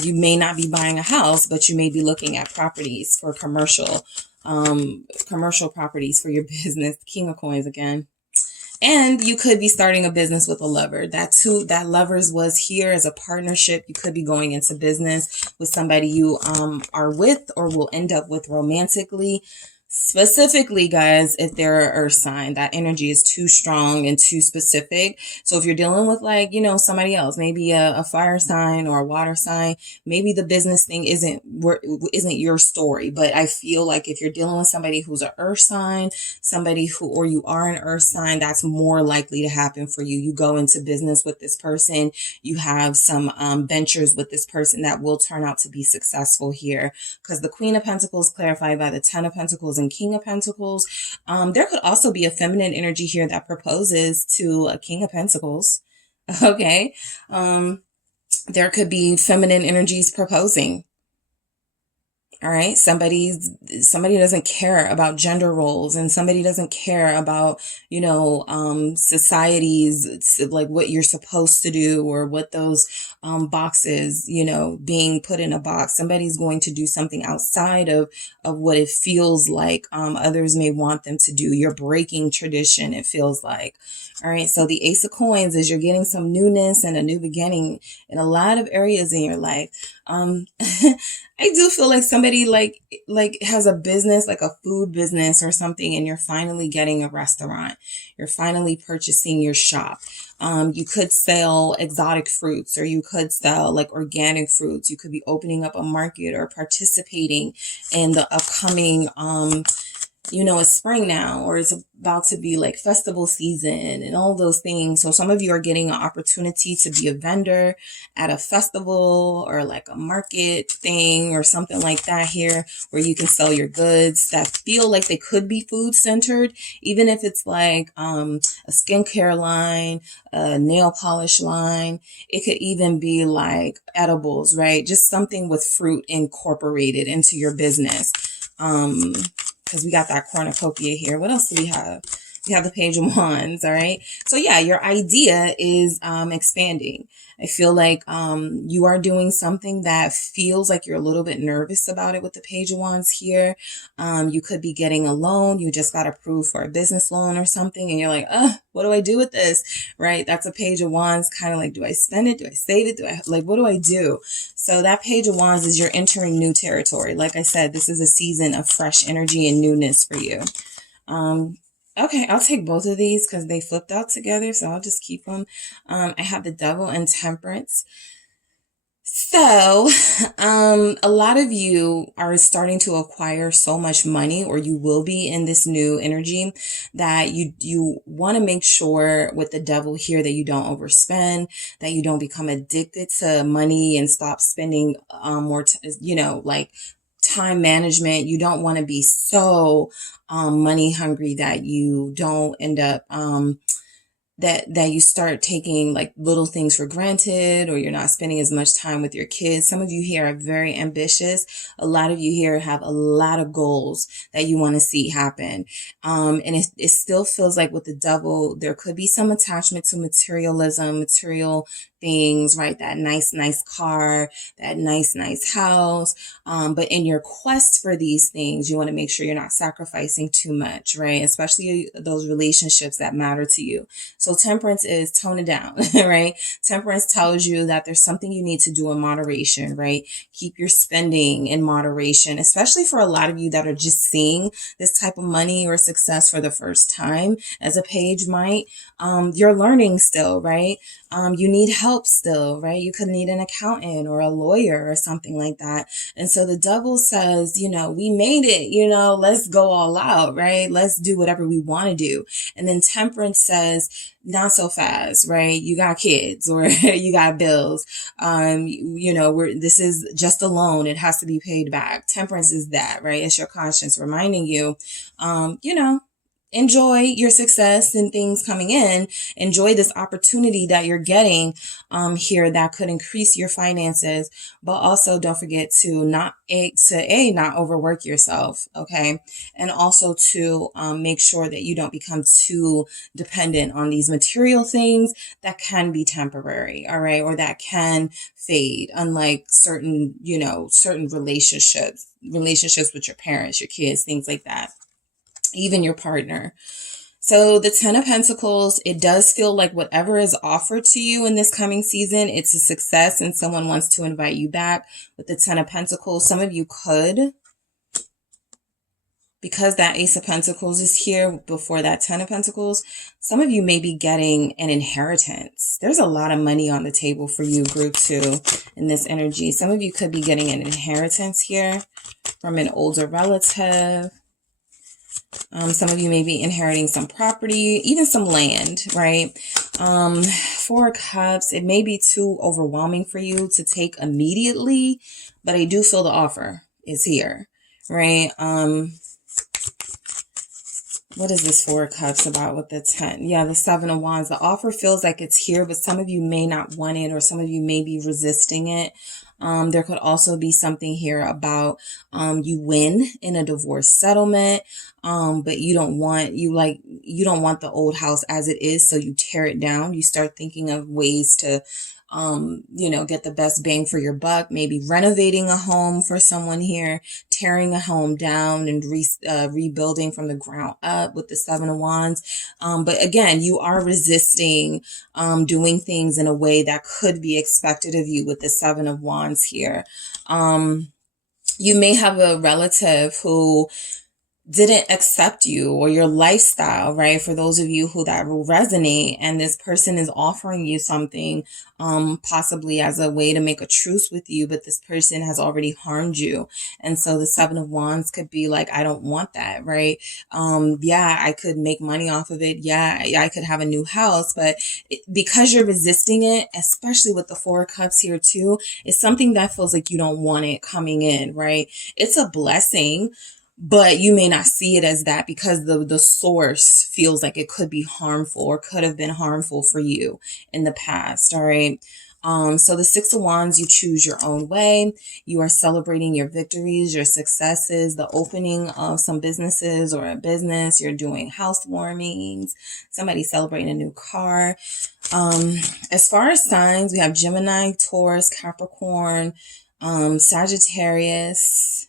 you may not be buying a house, but you may be looking at properties for commercial properties for your business. King of Coins again. And you could be starting a business with a lover. That lovers was here as a partnership. You could be going into business with somebody you are with or will end up with romantically. Specifically, guys, if they're an earth sign, that energy is too strong and too specific. So if you're dealing with like, somebody else, maybe a fire sign or a water sign, maybe the business thing isn't your story. But I feel like if you're dealing with somebody who's an earth sign, or you are an earth sign, that's more likely to happen for you. You go into business with this person. You have some ventures with this person that will turn out to be successful here, because the Queen of Pentacles clarified by the 10 of Pentacles and King of Pentacles. There could also be a feminine energy here that proposes to a King of Pentacles. Okay. There could be feminine energies proposing. All right. Somebody doesn't care about gender roles, and somebody doesn't care about, society's, like what you're supposed to do or what those, boxes, being put in a box. Somebody's going to do something outside of what it feels like, others may want them to do. You're breaking tradition, it feels like. All right. So the Ace of Coins is you're getting some newness and a new beginning in a lot of areas in your life. I do feel like somebody like has a business, like a food business or something, and you're finally getting a restaurant. You're finally purchasing your shop. You could sell exotic fruits, or you could sell like organic fruits. You could be opening up a market or participating in the upcoming, it's spring now, or it's about to be like festival season and all those things. So some of you are getting an opportunity to be a vendor at a festival or like a market thing or something like that here, where you can sell your goods that feel like they could be food centered, even if it's like a skincare line, a nail polish line. It could even be like edibles, right? Just something with fruit incorporated into your business. Because we got that cornucopia here. What else do we have? You have the Page of Wands, all right? So yeah, your idea is expanding. I feel like you are doing something that feels like you're a little bit nervous about it with the Page of Wands here. You could be getting a loan. You just got approved for a business loan or something, and you're like, what do I do with this? Right? That's a Page of Wands, kind of like, do I spend it? Do I save it? What do I do? So that Page of Wands is you're entering new territory. Like I said, this is a season of fresh energy and newness for you. Okay, I'll take both of these because they flipped out together, so I'll just keep them. I have the Devil and Temperance. So, a lot of you are starting to acquire so much money, or you will be in this new energy, that you want to make sure with the Devil here that you don't overspend, that you don't become addicted to money and stop spending more, like time management. You don't want to be so money hungry that you don't end up that you start taking like little things for granted, or you're not spending as much time with your kids. Some of you here are very ambitious. A lot of you here have a lot of goals that you want to see happen. And it still feels like with the Devil, there could be some attachment to materialism, material things, right? That nice car, that nice house. But in your quest for these things, you want to make sure you're not sacrificing too much, right? Especially those relationships that matter to you. So Temperance is tone it down, right? Temperance tells you that there's something you need to do in moderation, right? Keep your spending in moderation, especially for a lot of you that are just seeing this type of money or success for the first time, as a page might. You're learning still, right? You need help still, right? You could need an accountant or a lawyer or something like that. And so the Devil says, we made it, let's go all out, right? Let's do whatever we want to do. And then Temperance says, not so fast, right? You got kids or you got bills. This is just a loan. It has to be paid back. Temperance is that, right? It's your conscience reminding you, enjoy your success and things coming in. Enjoy this opportunity that you're getting here that could increase your finances, but also don't forget to not overwork yourself, okay? And also to make sure that you don't become too dependent on these material things that can be temporary, all right, or that can fade, unlike certain relationships with your parents, your kids, things like that, even your partner. So the Ten of Pentacles, it does feel like whatever is offered to you in this coming season, it's a success and someone wants to invite you back. With the Ten of Pentacles, some of you could, because that Ace of Pentacles is here before that Ten of Pentacles, some of you may be getting an inheritance. There's a lot of money on the table for you, group 2, in this energy. Some of you could be getting an inheritance here from an older relative. Some of you may be inheriting some property, even some land, right? 4 of Cups, it may be too overwhelming for you to take immediately, but I do feel the offer is here, right? What is this 4 of Cups about with the 10? Yeah, the 7 of Wands. The offer feels like it's here, but some of you may not want it, or some of you may be resisting it. There could also be something here about you win in a divorce settlement, but you don't want the old house as it is, so you tear it down. You start thinking of ways to get the best bang for your buck, maybe renovating a home for someone here, tearing a home down and rebuilding from the ground up with the 7 of Wands. But again, you are resisting doing things in a way that could be expected of you with the 7 of Wands here. You may have a relative who didn't accept you or your lifestyle, right? For those of you who that will resonate, and this person is offering you something, possibly as a way to make a truce with you, but this person has already harmed you. And so the 7 of Wands could be like, I don't want that, right? Yeah, I could make money off of it. Yeah, I could have a new house, but because you're resisting it, especially with the 4 of Cups here too, it's something that feels like you don't want it coming in, right? It's a blessing, but you may not see it as that because the source feels like it could be harmful or could have been harmful for you in the past. All right. So the Six of Wands, you choose your own way. You are celebrating your victories, your successes, the opening of some businesses or a business. You're doing housewarmings. Somebody's celebrating a new car. As far as signs, we have Gemini, Taurus, Capricorn, Sagittarius,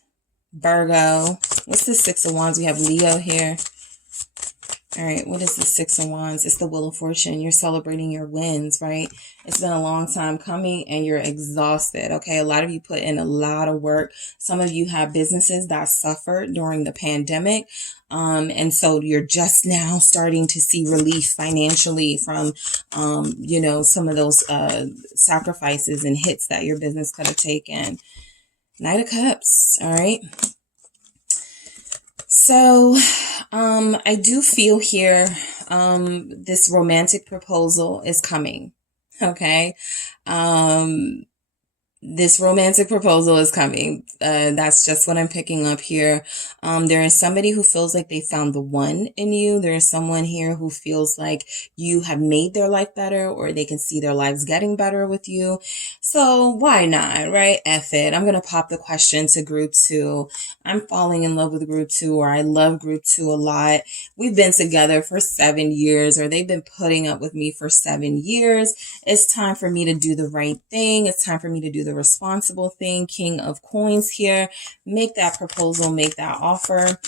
Virgo. What's the Six of Wands? We have Leo here. All right, what is the Six of Wands? It's the Wheel of Fortune. You're celebrating your wins, right? It's been a long time coming and you're exhausted, okay? A lot of you put in a lot of work. Some of you have businesses that suffered during the pandemic. And so you're just now starting to see relief financially from, you know, some of those sacrifices and hits that your business could have taken. Knight of Cups, all right? So, I do feel here, this romantic proposal is coming. Okay. This romantic proposal is coming. That's just what I'm picking up here. There is somebody who feels like they found the one in you. There is someone here who feels like you have made their life better, or they can see their lives getting better with you. So why not, right? F it. I'm going to pop the question to group 2. I'm falling in love with group 2, or I love group 2 a lot. We've been together for 7 years, or they've been putting up with me for 7 years. It's time for me to do the right thing. It's time for me to do the responsible thing. King of Coins here. Make that proposal, make that offer.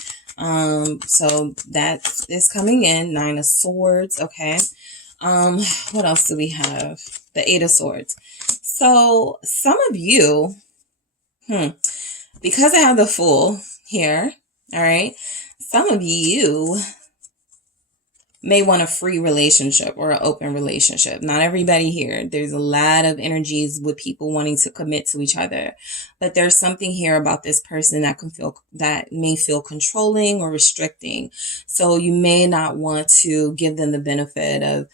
So that is coming in. 9 of Swords. Okay. What else do we have? The 8 of Swords. So some of you, because I have the Fool here, all right, some of you may want a free relationship or an open relationship. Not everybody here. There's a lot of energies with people wanting to commit to each other, but there's something here about this person that may feel controlling or restricting. So you may not want to give them the benefit of,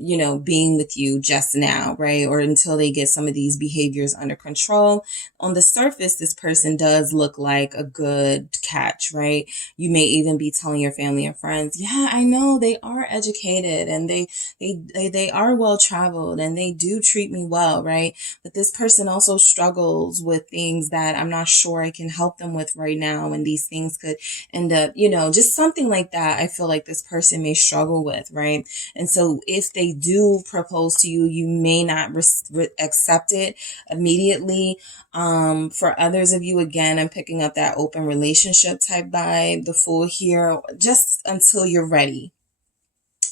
you know, being with you just now, right? Or until they get some of these behaviors under control. On the surface, this person does look like a good catch, right? You may even be telling your family and friends, yeah, I know they are educated and they are well traveled and they do treat me well, right? But this person also struggles with things that I'm not sure I can help them with right now. And these things could end up, you know, just something like that. I feel like this person may struggle with, right? And so if they do propose to you, you may not accept it immediately. For others of you, again, I'm picking up that open relationship type vibe, the Fool here, just until you're ready.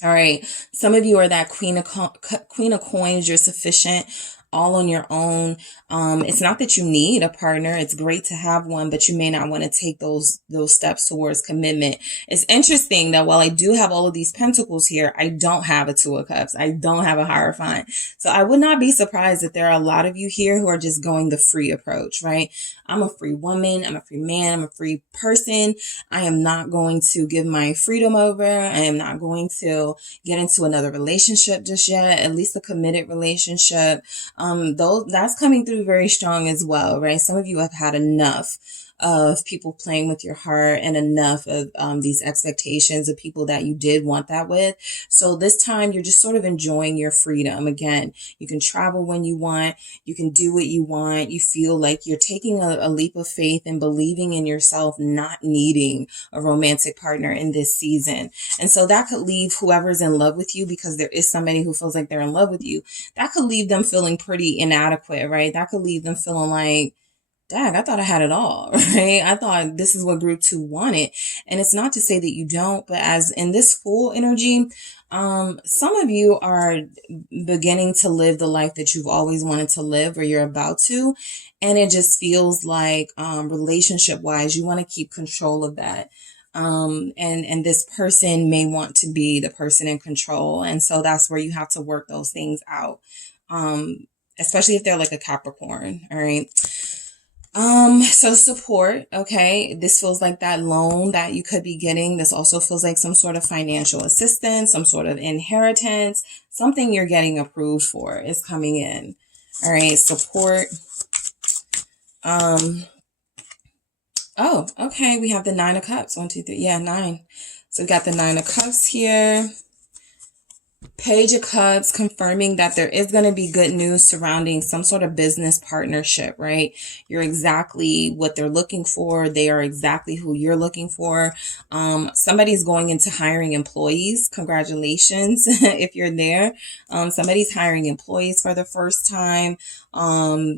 All right. Some of you are that Queen of Coins. You're sufficient, all on your own. It's not that you need a partner. It's great to have one, but you may not want to take those steps towards commitment. It's interesting that while I do have all of these pentacles here, I don't have a 2 of Cups. I don't have a Hierophant. So I would not be surprised if there are a lot of you here who are just going the free approach, right? I'm a free woman. I'm a free man. I'm a free person. I am not going to give my freedom over. I am not going to get into another relationship just yet, at least a committed relationship. Though that's coming through very strong as well, right? Some of you have had enough of people playing with your heart and enough of these expectations of people that you did want that with. So this time you're just sort of enjoying your freedom. Again, you can travel when you want. You can do what you want. You feel like you're taking a leap of faith and believing in yourself, not needing a romantic partner in this season. And so that could leave whoever's in love with you, because there is somebody who feels like they're in love with you, that could leave them feeling pretty inadequate, right? That could leave them feeling like, dang, I thought I had it all, right? I thought this is what group 2 wanted. And it's not to say that you don't, but as in this Fool energy, some of you are beginning to live the life that you've always wanted to live, or you're about to. And it just feels like, relationship wise, you want to keep control of that. And this person may want to be the person in control. And so that's where you have to work those things out. Especially if they're like a Capricorn. All right. So support, okay. This feels like that loan that you could be getting. This also feels like some sort of financial assistance, some sort of inheritance, something you're getting approved for is coming in. All right. Support. Oh, okay. We have the 9 of Cups. 1, 2, 3. Yeah, 9. So we got the 9 of Cups here. Page of Cups confirming that there is going to be good news surrounding some sort of business partnership, right? You're exactly what they're looking for. They are exactly who you're looking for. Somebody's going into hiring employees. Congratulations if you're there. Somebody's hiring employees for the first time.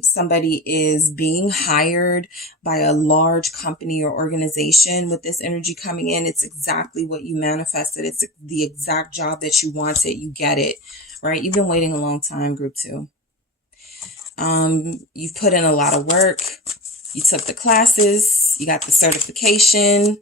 Somebody is being hired by a large company or organization with this energy coming in. It's exactly what you manifested. It's the exact job that you wanted. You get it, right? You've been waiting a long time, group 2. You've put in a lot of work. You took the classes. You got the certification.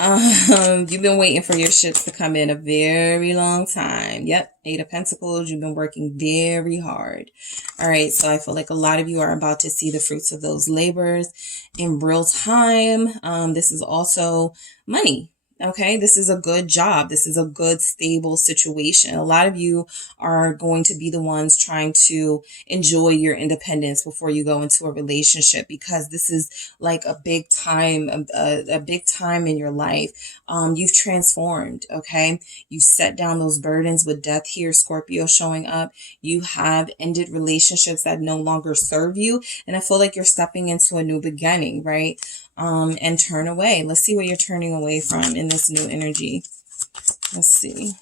You've been waiting for your ships to come in a very long time. Yep. 8 of Pentacles. You've been working very hard. All right. So I feel like a lot of you are about to see the fruits of those labors in real time. This is also money. Okay, this is a good job. This is a good, stable situation. A lot of you are going to be the ones trying to enjoy your independence before you go into a relationship, because this is like a big time, a big time in your life. You've transformed. Okay, you've set down those burdens with death here, Scorpio showing up. You have ended relationships that no longer serve you, and I feel like you're stepping into a new beginning, right? And turn away. Let's see what you're turning away from in this new energy. Let's see.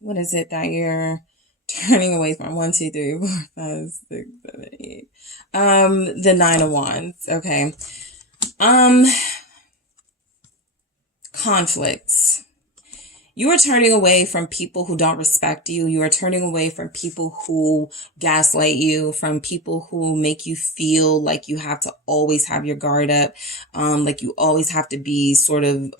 What is it that you're turning away from? 1, 2, 3, 4, 5, 6, 7, 8. The 9 of Wands. Okay. Conflicts. You are turning away from people who don't respect you. You are turning away from people who gaslight you, from people who make you feel like you have to always have your guard up, like you always have to be sort of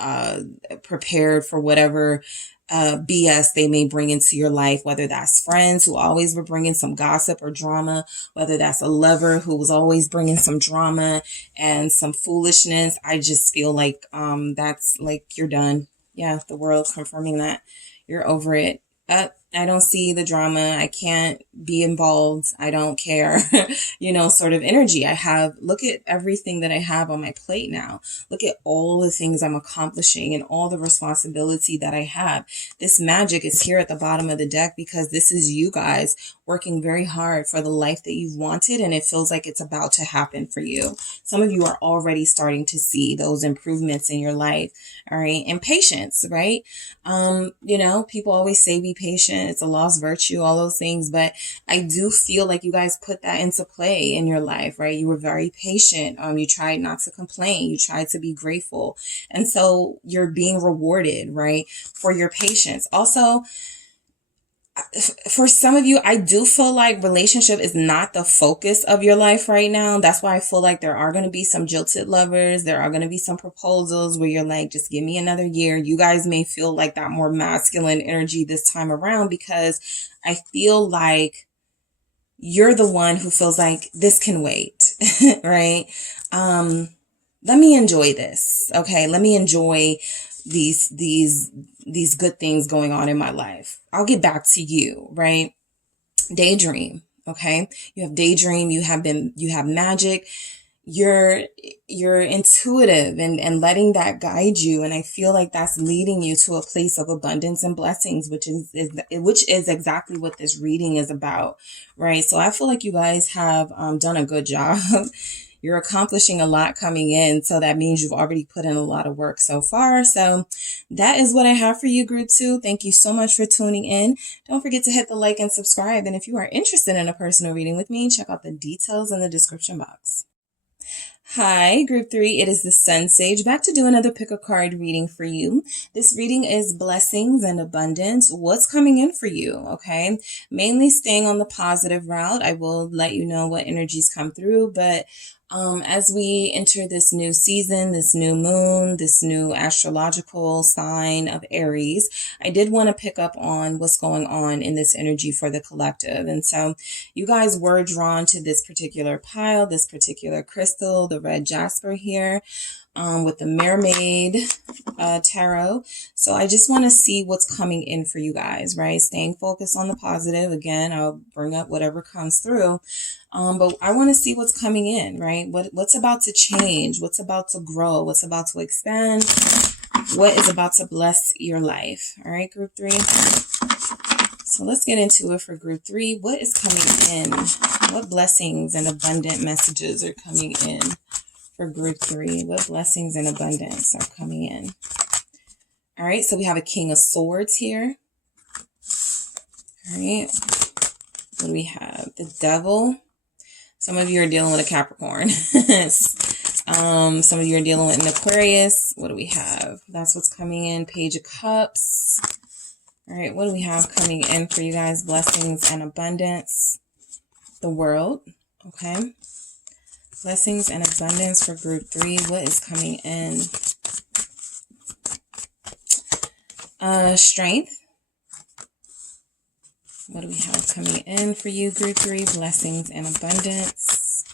prepared for whatever BS they may bring into your life, whether that's friends who always were bringing some gossip or drama, whether that's a lover who was always bringing some drama and some foolishness. I just feel like that's like you're done. Yeah, the world confirming that you're over it. I don't see the drama. I can't be involved. I don't care, sort of energy. Look at everything that I have on my plate now. Look at all the things I'm accomplishing and all the responsibility that I have. This magic is here at the bottom of the deck because this is you guys working very hard for the life that you've wanted, and it feels like it's about to happen for you. Some of you are already starting to see those improvements in your life. All right. And patience, right? People always say be patient. It's a lost virtue, all those things. But I do feel like you guys put that into play in your life, right? You were very patient. You tried not to complain. You tried to be grateful. And so you're being rewarded, right, for your patience. Also, for some of you, I do feel like relationship is not the focus of your life right now. That's why I feel like there are going to be some jilted lovers. There are going to be some proposals where you're like, just give me another year. You guys may feel like that more masculine energy this time around because I feel like you're the one who feels like this can wait, right? Let me enjoy this. Okay. Let me enjoy these good things going on in my life. I'll get back to you, right? Daydream. Okay. You have daydream. You have magic. You're intuitive and letting that guide you. And I feel like that's leading you to a place of abundance and blessings, which is exactly what this reading is about. Right. So I feel like you guys have done a good job. You're accomplishing a lot coming in. So that means you've already put in a lot of work so far. So that is what I have for you, group 2. Thank you so much for tuning in. Don't forget to hit the like and subscribe. And if you are interested in a personal reading with me, check out the details in the description box. Hi, group 3. It is the SunSage back to do another pick a card reading for you. This reading is blessings and abundance. What's coming in for you? Okay. Mainly staying on the positive route. I will let you know what energies come through, but as we enter this new season, this new moon, this new astrological sign of Aries, I did want to pick up on what's going on in this energy for the collective. And so you guys were drawn to this particular pile, this particular crystal, the red jasper here. With the Mermaid Tarot. So I just want to see what's coming in for you guys, right? Staying focused on the positive. Again, I'll bring up whatever comes through. But I want to see what's coming in, right? What's about to change? What's about to grow? What's about to expand? What is about to bless your life? All right, group 3. So let's get into it for group 3. What is coming in? What blessings and abundant messages are coming in for group 3? What blessings and abundance are coming in? All right, so we have a King of Swords here. All right, what do we have? The Devil. Some of you are dealing with a Capricorn. Some of you are dealing with an Aquarius. What do we have? That's what's coming in. Page of Cups. All right, what do we have coming in for you guys? Blessings and abundance. The World. Okay. Blessings and abundance for group 3. What is coming in? Strength. What do we have coming in for you, group 3? Blessings and abundance.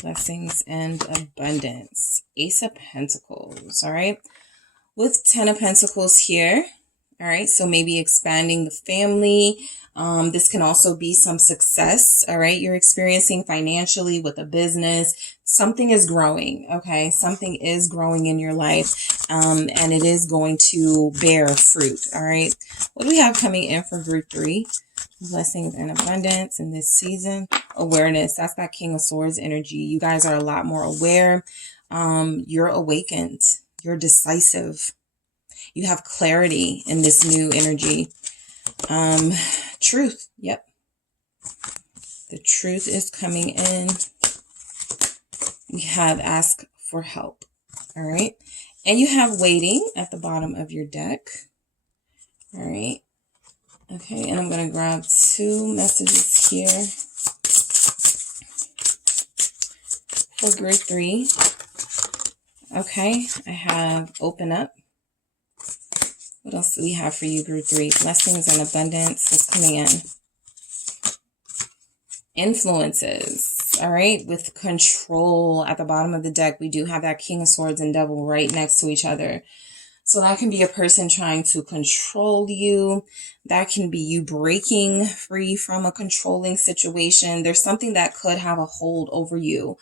Blessings and abundance. Ace of Pentacles. All right. With 10 of Pentacles here. All right. So maybe expanding the family. This can also be some success. All right. You're experiencing financially with a business. Something is growing. Okay. Something is growing in your life. And it is going to bear fruit. All right. What do we have coming in for group 3? Blessings and abundance in this season. Awareness. That's that King of Swords energy. You guys are a lot more aware. You're awakened. You're decisive. You have clarity in this new energy. Truth. Yep. The truth is coming in. We have ask for help. All right. And you have waiting at the bottom of your deck. All right. Okay. And I'm going to grab 2 messages here for group 3. Okay. I have open up. What else do we have for you, group 3? Blessings and abundance is coming in. Influences. All right. With control at the bottom of the deck, we do have that King of Swords and Devil right next to each other. So that can be a person trying to control you. That can be you breaking free from a controlling situation. There's something that could have a hold over you.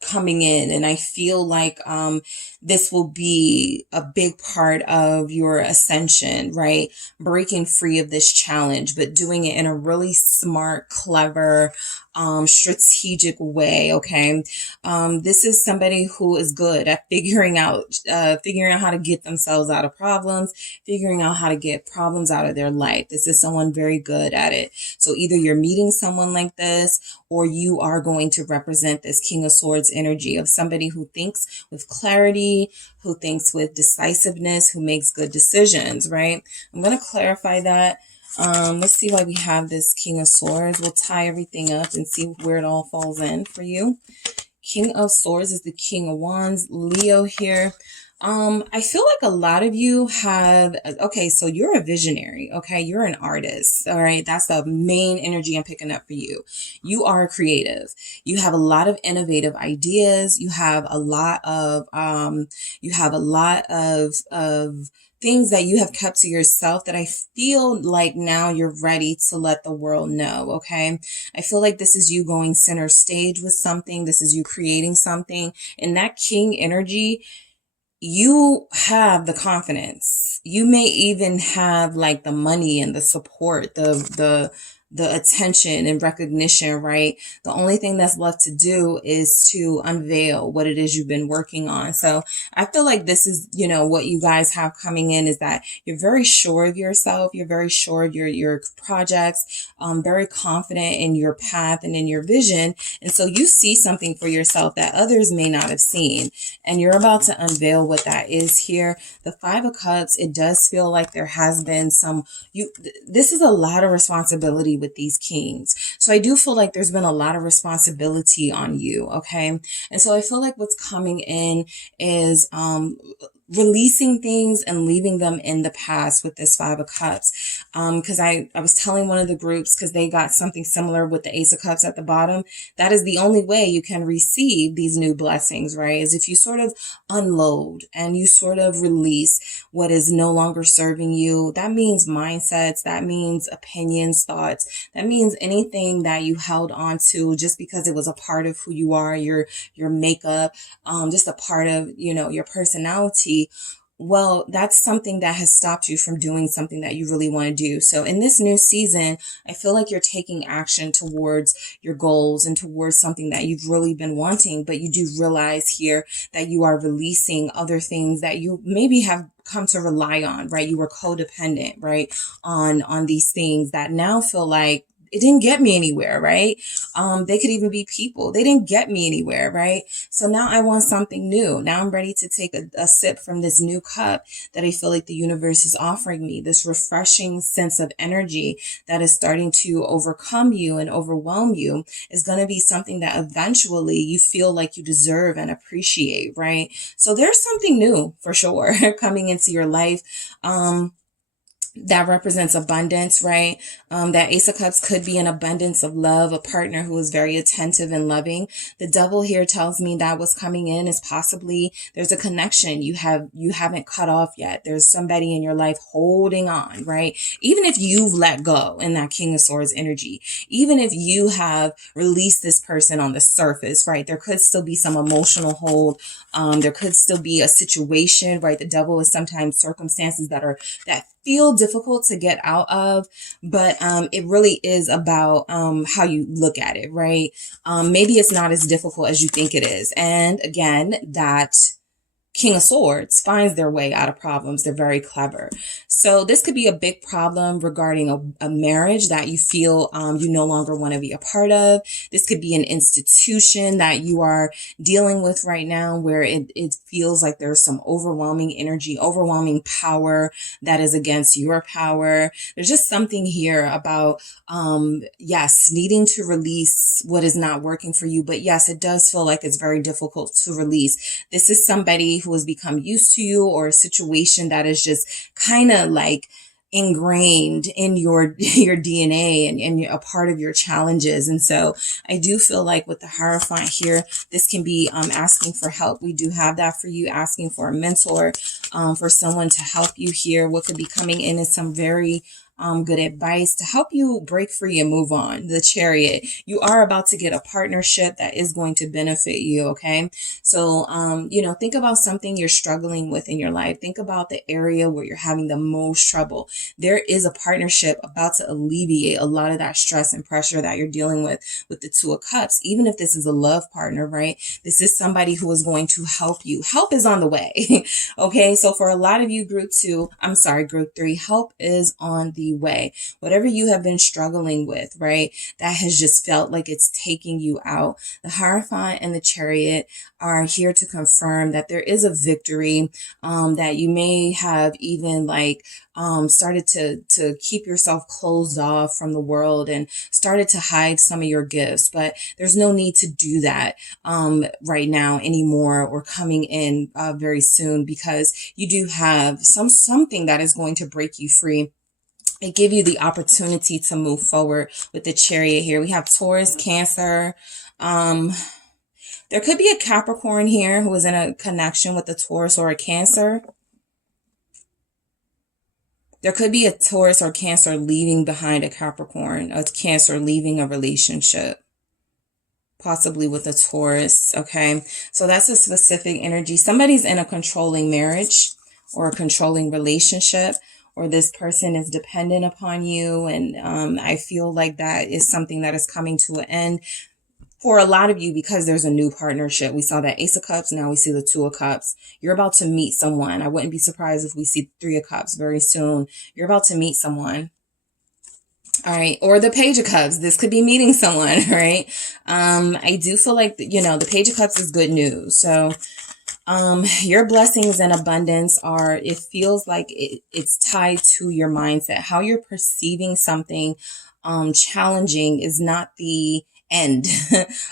Coming in, and I feel like this will be a big part of your ascension, right? Breaking free of this challenge, but doing it in a really smart, clever, strategic way. Okay. This is somebody who is good at figuring out how to get themselves out of problems, figuring out how to get problems out of their life. This is someone very good at it. So either you're meeting someone like this, or you are going to represent this King of Swords energy of somebody who thinks with clarity, who thinks with decisiveness, who makes good decisions, right? I'm going to clarify that. Let's see why we have this King of Swords. We'll tie everything up and see where it all falls in for you. King of Swords is the King of Wands. Leo here. I feel like a lot of you have, okay, so you're a visionary, okay? You're an artist, all right? That's the main energy I'm picking up for you. You are a creative. You have a lot of innovative ideas. You have a lot of things that you have kept to yourself that I feel like now you're ready to let the world know, okay? I feel like this is you going center stage with something. This is you creating something. And that king energy, you have the confidence. You may even have like the money and the support, the attention and recognition, right? The only thing that's left to do is to unveil what it is you've been working on. So I feel like this is, what you guys have coming in is that you're very sure of yourself. You're very sure of your projects, very confident in your path and in your vision. And so you see something for yourself that others may not have seen. And you're about to unveil what that is here. The 5 of Cups, it does feel like there has been this is a lot of responsibility with these kings. So I do feel like there's been a lot of responsibility on you. Okay. And so I feel like what's coming in is, releasing things and leaving them in the past with this 5 of Cups. Cause I was telling one of the groups, cause they got something similar with the Ace of Cups at the bottom. That is the only way you can receive these new blessings, right? Is if you sort of unload and you sort of release what is no longer serving you. That means mindsets. That means opinions, thoughts. That means anything that you held on to just because it was a part of who you are, your makeup, just a part of, your personality. energy, well, that's something that has stopped you from doing something that you really want to do. So in this new season, I feel like you're taking action towards your goals and towards something that you've really been wanting, but you do realize here that you are releasing other things that you maybe have come to rely on, right? You were codependent, right? On these things that now feel like it didn't get me anywhere, right? They could even be people. They didn't get me anywhere, right? So now I want something new. Now I'm ready to take a sip from this new cup that I feel like the universe is offering me, this refreshing sense of energy that is starting to overcome you and overwhelm you is going to be something that eventually you feel like you deserve and appreciate, right? So there's something new for sure coming into your life. That represents abundance, right? That Ace of Cups could be an abundance of love, a partner who is very attentive and loving. The Devil here tells me that what's coming in is possibly there's a connection you haven't cut off yet. There's somebody in your life holding on, right? Even if you've let go in that King of Swords energy, even if you have released this person on the surface, right? There could still be some emotional hold. There could still be a situation, right? The Devil is sometimes circumstances that feel difficult to get out of, but it really is about how you look at it, right? Maybe it's not as difficult as you think it is. And again, that King of Swords finds their way out of problems. They're very clever. So this could be a big problem regarding a marriage that you feel you no longer want to be a part of. This could be an institution that you are dealing with right now where it feels like there's some overwhelming energy, overwhelming power that is against your power. There's just something here about, yes, needing to release what is not working for you. But yes, it does feel like it's very difficult to release. This is somebody who has become used to you, or a situation that is just kind of like ingrained in your DNA and a part of your challenges. And so I do feel like with the Hierophant here, this can be asking for help. We do have that for you, asking for a mentor, for someone to help you here. What could be coming in is some very good advice to help you break free and move on. The Chariot, you are about to get a partnership that is going to benefit you. Okay. So, think about something you're struggling with in your life. Think about the area where you're having the most trouble. There is a partnership about to alleviate a lot of that stress and pressure that you're dealing with the Two of Cups. Even if this is a love partner, right? This is somebody who is going to help you. Help is on the way. Okay. So for a lot of you, group 3, help is on the way. Whatever you have been struggling with, right, that has just felt like it's taking you out. The Hierophant and the Chariot are here to confirm that there is a victory, that you may have even started to keep yourself closed off from the world and started to hide some of your gifts, but there's no need to do that right now anymore, or coming in very soon, because you do have something that is going to break you free. It give you the opportunity to move forward with the Chariot here. We have Taurus, Cancer. There could be a Capricorn here who is in a connection with a Taurus or a Cancer. There could be a Taurus or Cancer leaving behind a Capricorn, a Cancer leaving a relationship, possibly with a Taurus. Okay. So that's a specific energy. Somebody's in a controlling marriage or a controlling relationship, or this person is dependent upon you. And I feel like that is something that is coming to an end for a lot of you, because there's a new partnership. We saw that Ace of Cups. Now we see the Two of Cups. You're about to meet someone. I wouldn't be surprised if we see Three of Cups very soon. You're about to meet someone. All right. Or the Page of Cups. This could be meeting someone, right? I do feel like, the Page of Cups is good news. So your blessings and abundance it feels like it's tied to your mindset. How you're perceiving something challenging is not the end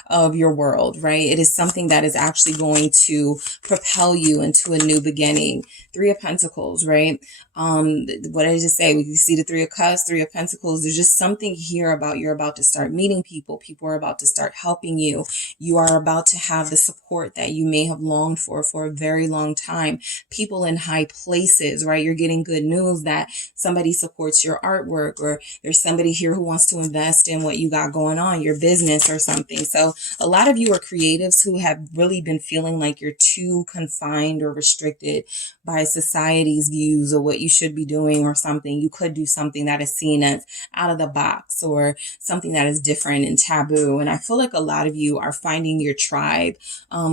of your world, right? It is something that is actually going to propel you into a new beginning. Three of Pentacles, right? What did I just say? We see the Three of Cups, Three of Pentacles. There's just something here about you're about to start meeting people. People are about to start helping you. You are about to have the support that you may have longed for a very long time. People in high places, right? You're getting good news that somebody supports your artwork, or there's somebody here who wants to invest in what you got going on, your business, business or something. So a lot of you are creatives who have really been feeling like you're too confined or restricted by society's views of what you should be doing or something. You could do something that is seen as out of the box or something that is different and taboo. And I feel like a lot of you are finding your tribe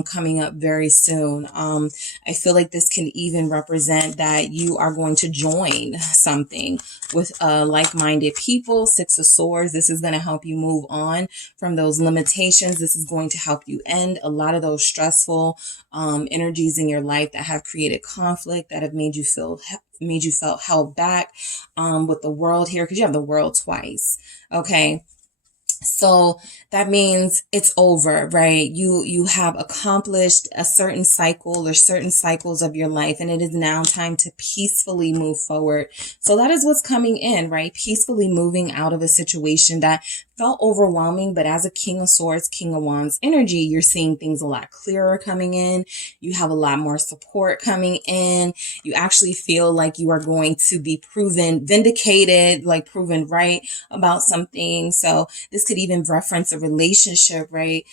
coming up very soon. I feel like this can even represent that you are going to join something with like-minded people. Six of Swords. This is going to help you move on from those limitations. This is going to help you end a lot of those stressful energies in your life that have created conflict, that have made you felt held back with the World here, because you have the World twice. Okay. So that means it's over, right? You have accomplished a certain cycle or certain cycles of your life, and it is now time to peacefully move forward. So that is what's coming in, right? Peacefully moving out of a situation that felt overwhelming, but as a King of Swords, King of Wands energy, you're seeing things a lot clearer coming in. You have a lot more support coming in. You actually feel like you are going to be proven vindicated, like proven right about something. So this could even reference a relationship, right?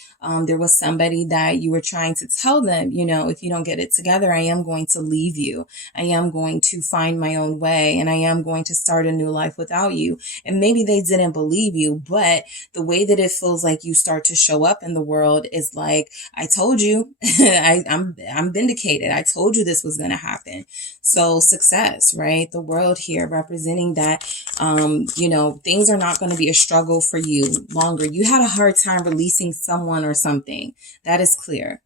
There was somebody that you were trying to tell them, you know, if you don't get it together, I am going to leave you. I am going to find my own way, and I am going to start a new life without you. And maybe they didn't believe you, but the way that it feels like you start to show up in the world is like, I told you, I'm vindicated. I told you this was going to happen. So success, right? The World here representing that, you know, things are not going to be a struggle for you longer. You had a hard time releasing someone or something. That is clear.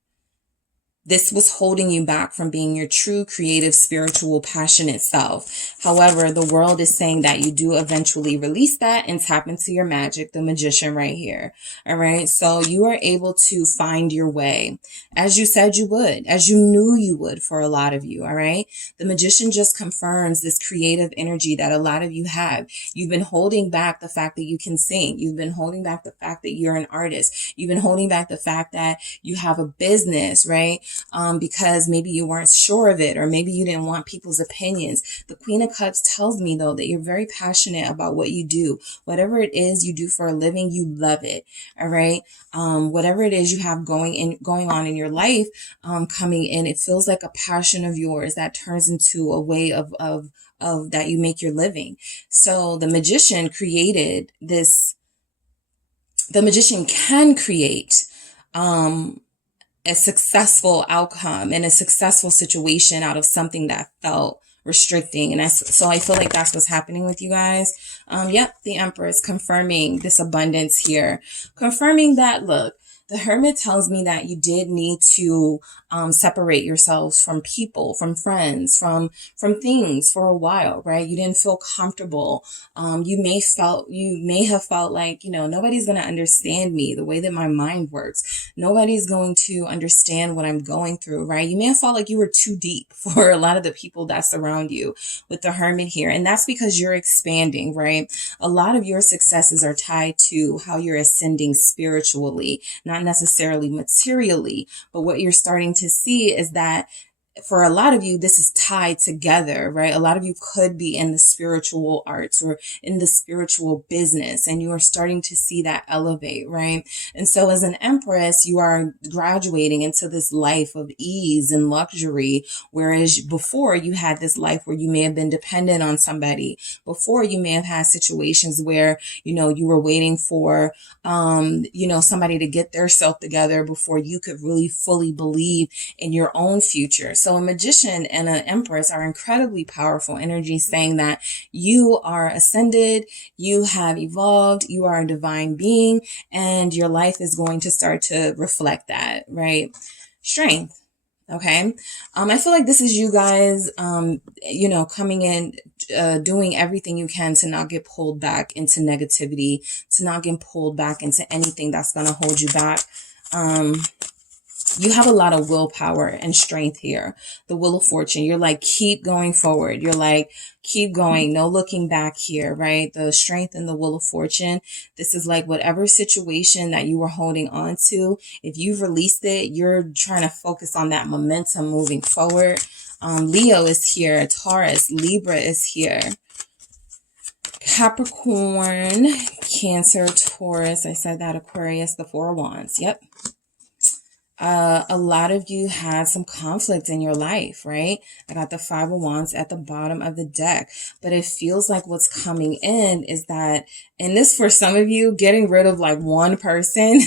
This was holding you back from being your true, creative, spiritual, passionate self. However, the World is saying that you do eventually release that and tap into your magic, the Magician right here. All right. So you are able to find your way as you said you would, as you knew you would for a lot of you. All right. The Magician just confirms this creative energy that a lot of you have. You've been holding back the fact that you can sing. You've been holding back the fact that you're an artist. You've been holding back the fact that you have a business, right? Because maybe you weren't sure of it, or maybe you didn't want people's opinions. The Queen of Cups tells me, though, that you're very passionate about what you do. Whatever it is you do for a living, you love it. All right. Whatever it is you have going on in your life, coming in, it feels like a passion of yours that turns into a way of that you make your living. So the Magician created this. The Magician can create, a successful outcome and a successful situation out of something that felt restricting. And so I feel like that's what's happening with you guys. Yep. The Empress confirming this abundance here, confirming that, look, the Hermit tells me that you did need to separate yourselves from people, from friends, from things for a while, right? You didn't feel comfortable. You may have felt like, you know, nobody's going to understand me, the way that my mind works. Nobody's going to understand what I'm going through, right? You may have felt like you were too deep for a lot of the people that surround you with the Hermit here. And that's because you're expanding, right? A lot of your successes are tied to how you're ascending spiritually, not necessarily materially, but what you're starting to see is that for a lot of you, this is tied together, right? A lot of you could be in the spiritual arts or in the spiritual business, and you are starting to see that elevate, right? And so as an Empress, you are graduating into this life of ease and luxury, whereas before you had this life where you may have been dependent on somebody. Before you may have had situations where, you know, you were waiting for, you know, somebody to get their self together before you could really fully believe in your own future. So a Magician and an Empress are incredibly powerful energies, saying that you are ascended, you have evolved, you are a divine being, and your life is going to start to reflect that, right? Strength. Okay. I feel like this is you guys, you know, coming in, doing everything you can to not get pulled back into negativity, to not get pulled back into anything that's going to hold you back. You have a lot of willpower and strength here. The Wheel of Fortune. You're like, keep going forward. You're like, keep going. No looking back here, right? The Strength and the Wheel of Fortune. This is like whatever situation that you were holding on to. If you've released it, you're trying to focus on that momentum moving forward. Leo is here. Taurus, Libra is here. Capricorn, Cancer, Taurus. I said that. Aquarius, the Four of Wands. Yep. A lot of you had some conflict in your life, right? I got the Five of Wands at the bottom of the deck, but it feels like what's coming in is that, and this for some of you, getting rid of like one person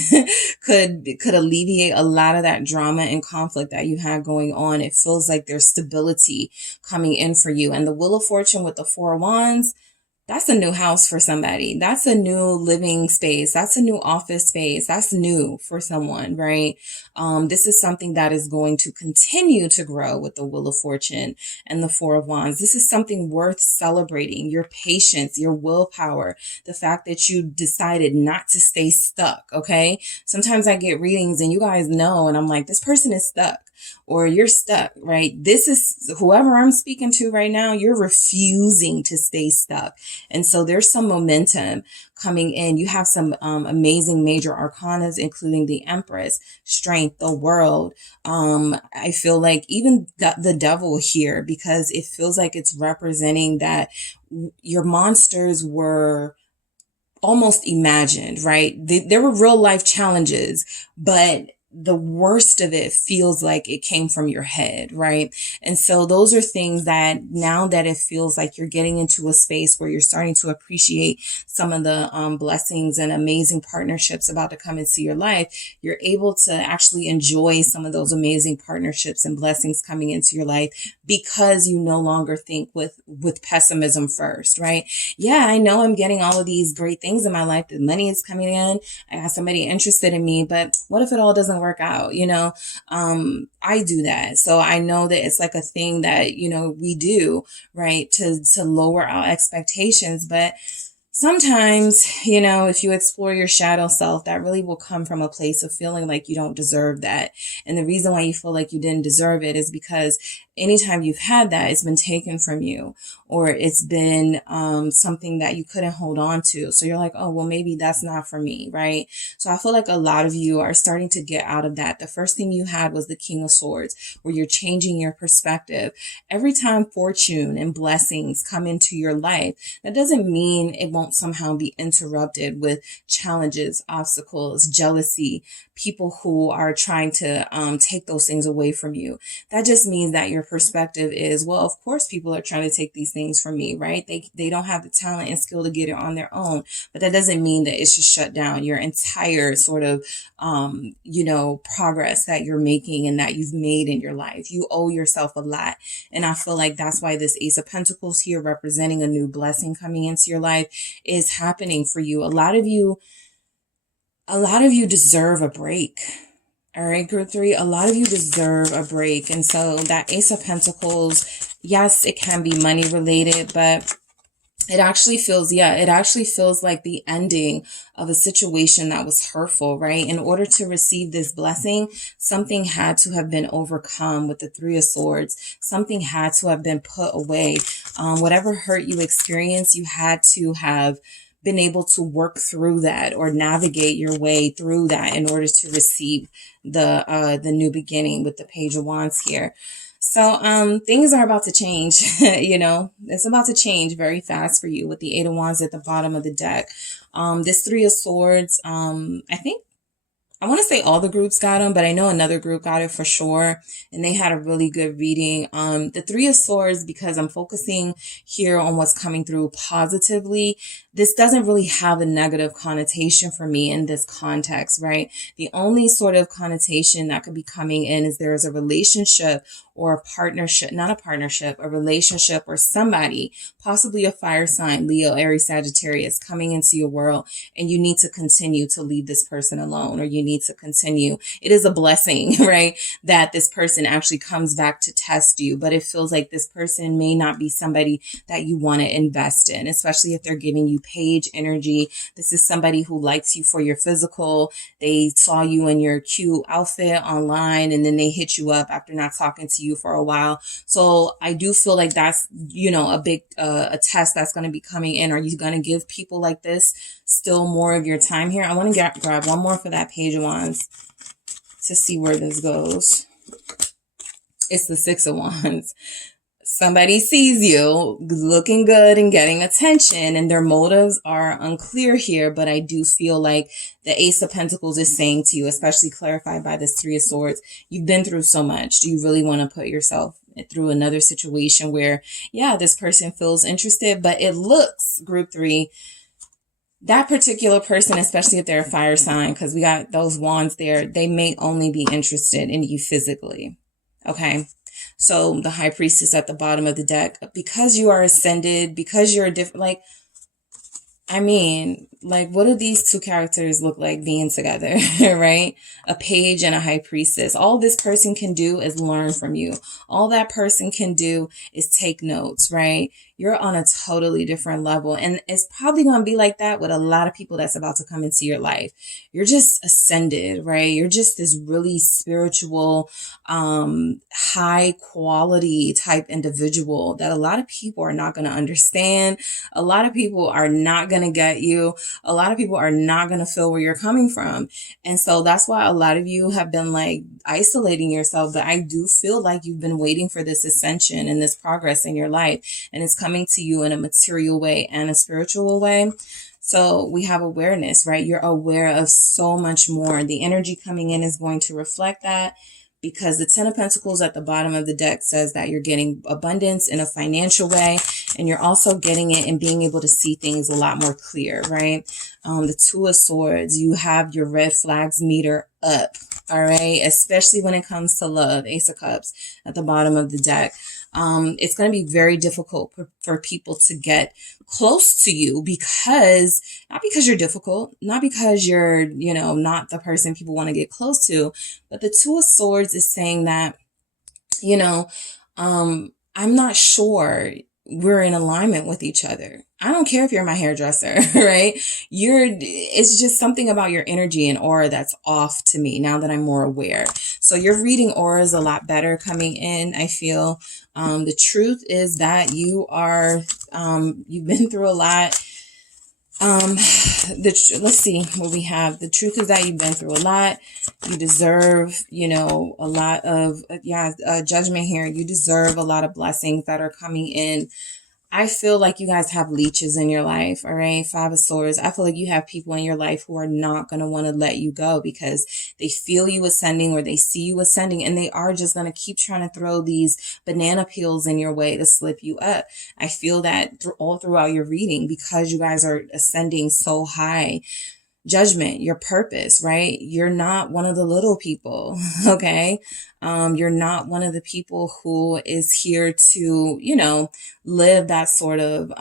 could alleviate a lot of that drama and conflict that you had going on. It feels like there's stability coming in for you. And the Wheel of Fortune with the Four of Wands, that's a new house for somebody. That's a new living space. That's a new office space. That's new for someone, right? This is something that is going to continue to grow with the Wheel of Fortune and the Four of Wands. This is something worth celebrating. Your patience, your willpower, the fact that you decided not to stay stuck, okay? Sometimes I get readings and you guys know, and I'm like, this person is stuck. Or you're stuck, right? This is whoever I'm speaking to right now. You're refusing to stay stuck. And so there's some momentum coming in. You have some amazing major arcanas, including the Empress, Strength, the World. I feel like even the Devil here, because it feels like it's representing that your monsters were almost imagined, right? There were real life challenges, but the worst of it feels like it came from your head, right? And so those are things that now that it feels like you're getting into a space where you're starting to appreciate some of the blessings and amazing partnerships about to come into your life, you're able to actually enjoy some of those amazing partnerships and blessings coming into your life because you no longer think with pessimism first, right? Yeah, I know I'm getting all of these great things in my life. The money is coming in. I got somebody interested in me, but what if it all doesn't work out? You know, I do that. So I know that it's like a thing that, you know, we do, right? To lower our expectations. But sometimes, you know, if you explore your shadow self, that really will come from a place of feeling like you don't deserve that. And the reason why you feel like you didn't deserve it is because anytime you've had that, it's been taken from you, or it's been something that you couldn't hold on to. So you're like, oh, well, maybe that's not for me, right? So I feel like a lot of you are starting to get out of that. The first thing you had was the King of Swords, where you're changing your perspective. Every time fortune and blessings come into your life, that doesn't mean it won't somehow be interrupted with challenges, obstacles, jealousy, people who are trying to take those things away from you. That just means that your perspective is, well, of course people are trying to take these things from me, right? They don't have the talent and skill to get it on their own, but that doesn't mean that it should shut down your entire sort of, you know, progress that you're making and that you've made in your life. You owe yourself a lot. And I feel like that's why this Ace of Pentacles here, representing a new blessing coming into your life, is happening for you. A lot of you deserve a break. All right, group 3, a lot of you deserve a break. And so that Ace of Pentacles, yes, it can be money related, but it actually feels like the ending of a situation that was hurtful, right? In order to receive this blessing, something had to have been overcome with the Three of Swords. Something had to have been put away. Whatever hurt you experienced, you had to have been able to work through that or navigate your way through that in order to receive the new beginning with the Page of Wands here. So things are about to change. You know, it's about to change very fast for you with the Eight of Wands at the bottom of the deck. This Three of Swords, I want to say all the groups got them, but I know another group got it for sure. And they had a really good reading. The Three of Swords, because I'm focusing here on what's coming through positively, this doesn't really have a negative connotation for me in this context, right? The only sort of connotation that could be coming in is there is a relationship or a partnership, not a partnership, a relationship or somebody, possibly a fire sign, Leo, Aries, Sagittarius, coming into your world, and you need to continue to leave this person alone, or you need to continue. It is a blessing, right? That this person actually comes back to test you, but it feels like this person may not be somebody that you want to invest in, especially if they're giving you page energy. This is somebody who likes you for your physical. They saw you in your cute outfit online, and then they hit you up after not talking to you for a while. So I do feel like that's, you know, a big, a test that's going to be coming in. Are you going to give people like this still more of your time here? I want to grab one more for that Page of Wands to see where this goes. It's the Six of Wands. somebody sees you looking good and getting attention, and their motives are unclear here, but I do feel like the Ace of Pentacles is saying to you, especially clarified by this Three of Swords, you've been through so much. Do you really want to put yourself through another situation where, yeah, this person feels interested, but it looks, group 3, that particular person, especially if they're a fire sign, because we got those wands there, they may only be interested in you physically. Okay. So the High Priestess at the bottom of the deck, because you are ascended, because you're a different, like, I mean, like, what do these two characters look like being together, right? A page and a high priestess. All this person can do is learn from you. All that person can do is take notes, right? You're on a totally different level. And it's probably going to be like that with a lot of people that's about to come into your life. You're just ascended, right? You're just this really spiritual, high quality type individual that a lot of people are not going to understand. A lot of people are not going to get you. A lot of people are not going to feel where you're coming from. And so that's why a lot of you have been like isolating yourself. But I do feel like you've been waiting for this ascension and this progress in your life. And it's coming to you in a material way and a spiritual way. So we have awareness, right? You're aware of so much more. The energy coming in is going to reflect that, because the Ten of Pentacles at the bottom of the deck says that you're getting abundance in a financial way, and you're also getting it and being able to see things a lot more clear, right? The Two of Swords, you have your red flags meter up, all right? Especially when it comes to love. Ace of Cups at the bottom of the deck. It's going to be very difficult for people to get close to you, because not because you're difficult, not because you're, you know, not the person people want to get close to, but the Two of Swords is saying that, you know, I'm not sure we're in alignment with each other. I don't care if you're my hairdresser, right? It's just something about your energy and aura that's off to me now that I'm more aware. So you're reading auras a lot better coming in, I feel. The truth is that you are, you've been through a lot. Let's see what we have. The truth is that you've been through a lot. You deserve, you know, a lot of, judgment here. You deserve a lot of blessings that are coming in. I feel like you guys have leeches in your life, all right? Five of Swords. I feel like you have people in your life who are not going to want to let you go because they feel you ascending or they see you ascending, and they are just going to keep trying to throw these banana peels in your way to slip you up. I feel that all throughout your reading, because you guys are ascending so high. Judgment, your purpose, right? You're not one of the little people, okay? You're not one of the people who is here to, you know, live that sort of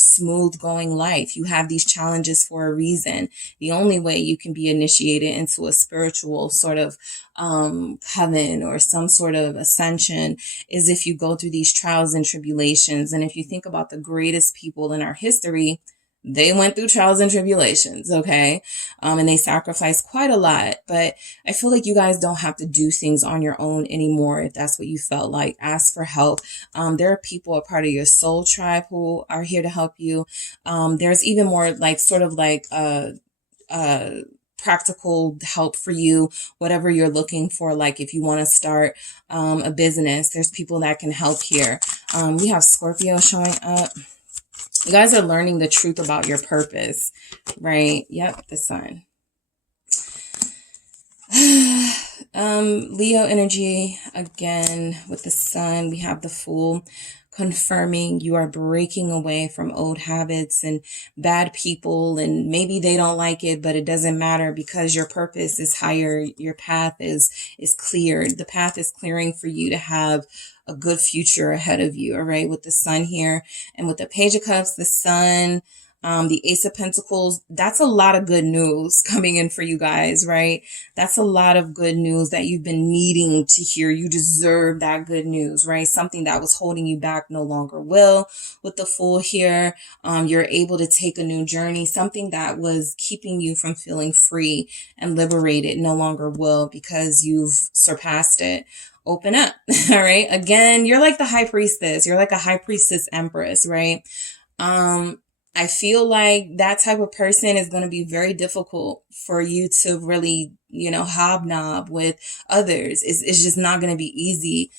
smooth going life. You have these challenges for a reason. The only way you can be initiated into a spiritual sort of heaven or some sort of ascension is if you go through these trials and tribulations. And if you think about the greatest people in our history, they went through trials and tribulations, okay? And they sacrificed quite a lot. But I feel like you guys don't have to do things on your own anymore if that's what you felt like. Ask for help. There are people, a part of your soul tribe, who are here to help you. There's even more like sort of like practical help for you, whatever you're looking for. Like if you want to start a business, there's people that can help here. We have Scorpio showing up. You guys are learning the truth about your purpose, right? Yep, the Sun. Leo energy again with the Sun. We have the Fool, confirming you are breaking away from old habits and bad people, and maybe they don't like it, but it doesn't matter because your purpose is higher. Your path is cleared. The path is clearing for you to have a good future ahead of you. All right. With the Sun here and with the Page of Cups, the Sun, the Ace of Pentacles, that's a lot of good news coming in for you guys, right? That's a lot of good news that you've been needing to hear. You deserve that good news, right? Something that was holding you back no longer will. With the Fool here, you're able to take a new journey. Something that was keeping you from feeling free and liberated no longer will, because you've surpassed it. Open up. All right. Again, you're like the High Priestess. You're like a High Priestess Empress, right? I feel like that type of person is going to be very difficult for you to really, you know, hobnob with others. It's just not going to be easy.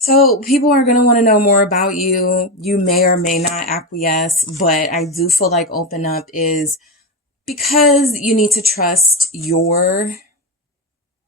So people are going to want to know more about you. You may or may not acquiesce, but I do feel like open up is because you need to trust your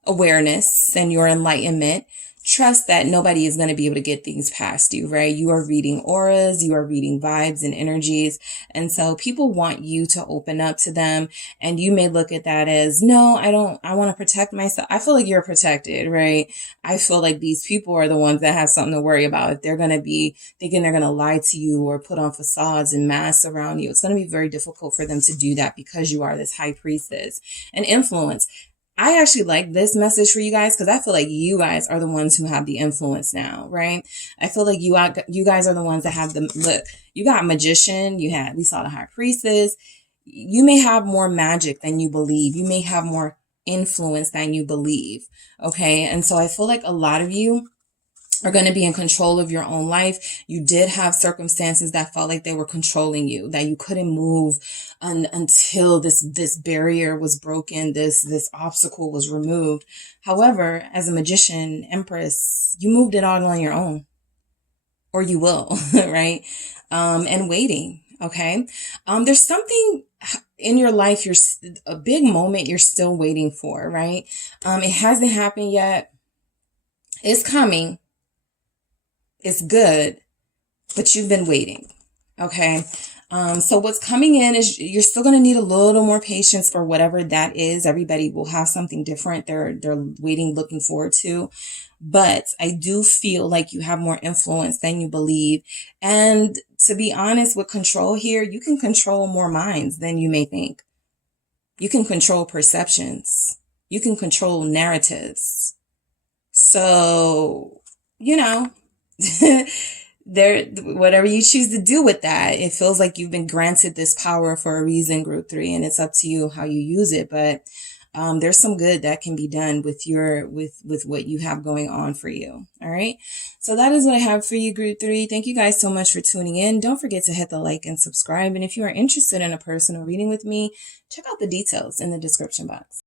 awareness and your enlightenment. Trust that nobody is going to be able to get things past you, right? You are reading auras, you are reading vibes and energies. And so people want you to open up to them. And you may look at that as, no, I want to protect myself. I feel like you're protected, right? I feel like these people are the ones that have something to worry about. If they're going to be thinking they're going to lie to you or put on facades and masks around you, it's going to be very difficult for them to do that because you are this high priestess and influence. I actually like this message for you guys because I feel like you guys are the ones who have the influence now, right? I feel like you guys are the ones that have the look. You got magician. We saw the high priestess. You may have more magic than you believe. You may have more influence than you believe. Okay. And so I feel like a lot of you are going to be in control of your own life. You did have circumstances that felt like they were controlling you, that you couldn't move until this barrier was broken, this obstacle was removed. However, as a magician, empress, you moved it all on your own, or you will, right? And waiting. Okay. There's something in your life, a big moment you're still waiting for, right? It hasn't happened yet. It's coming. It's good, but you've been waiting. Okay. So what's coming in is you're still going to need a little more patience for whatever that is. Everybody will have something different. They're waiting, looking forward to, but I do feel like you have more influence than you believe. And to be honest, with control here, you can control more minds than you may think. You can control perceptions. You can control narratives. So, whatever you choose to do with that, it feels like you've been granted this power for a reason, group 3, and it's up to you how you use it. But there's some good that can be done with with what you have going on for you. All right. So that is what I have for you, group 3. Thank you guys so much for tuning in. Don't forget to hit the like and subscribe. And if you are interested in a personal reading with me, check out the details in the description box.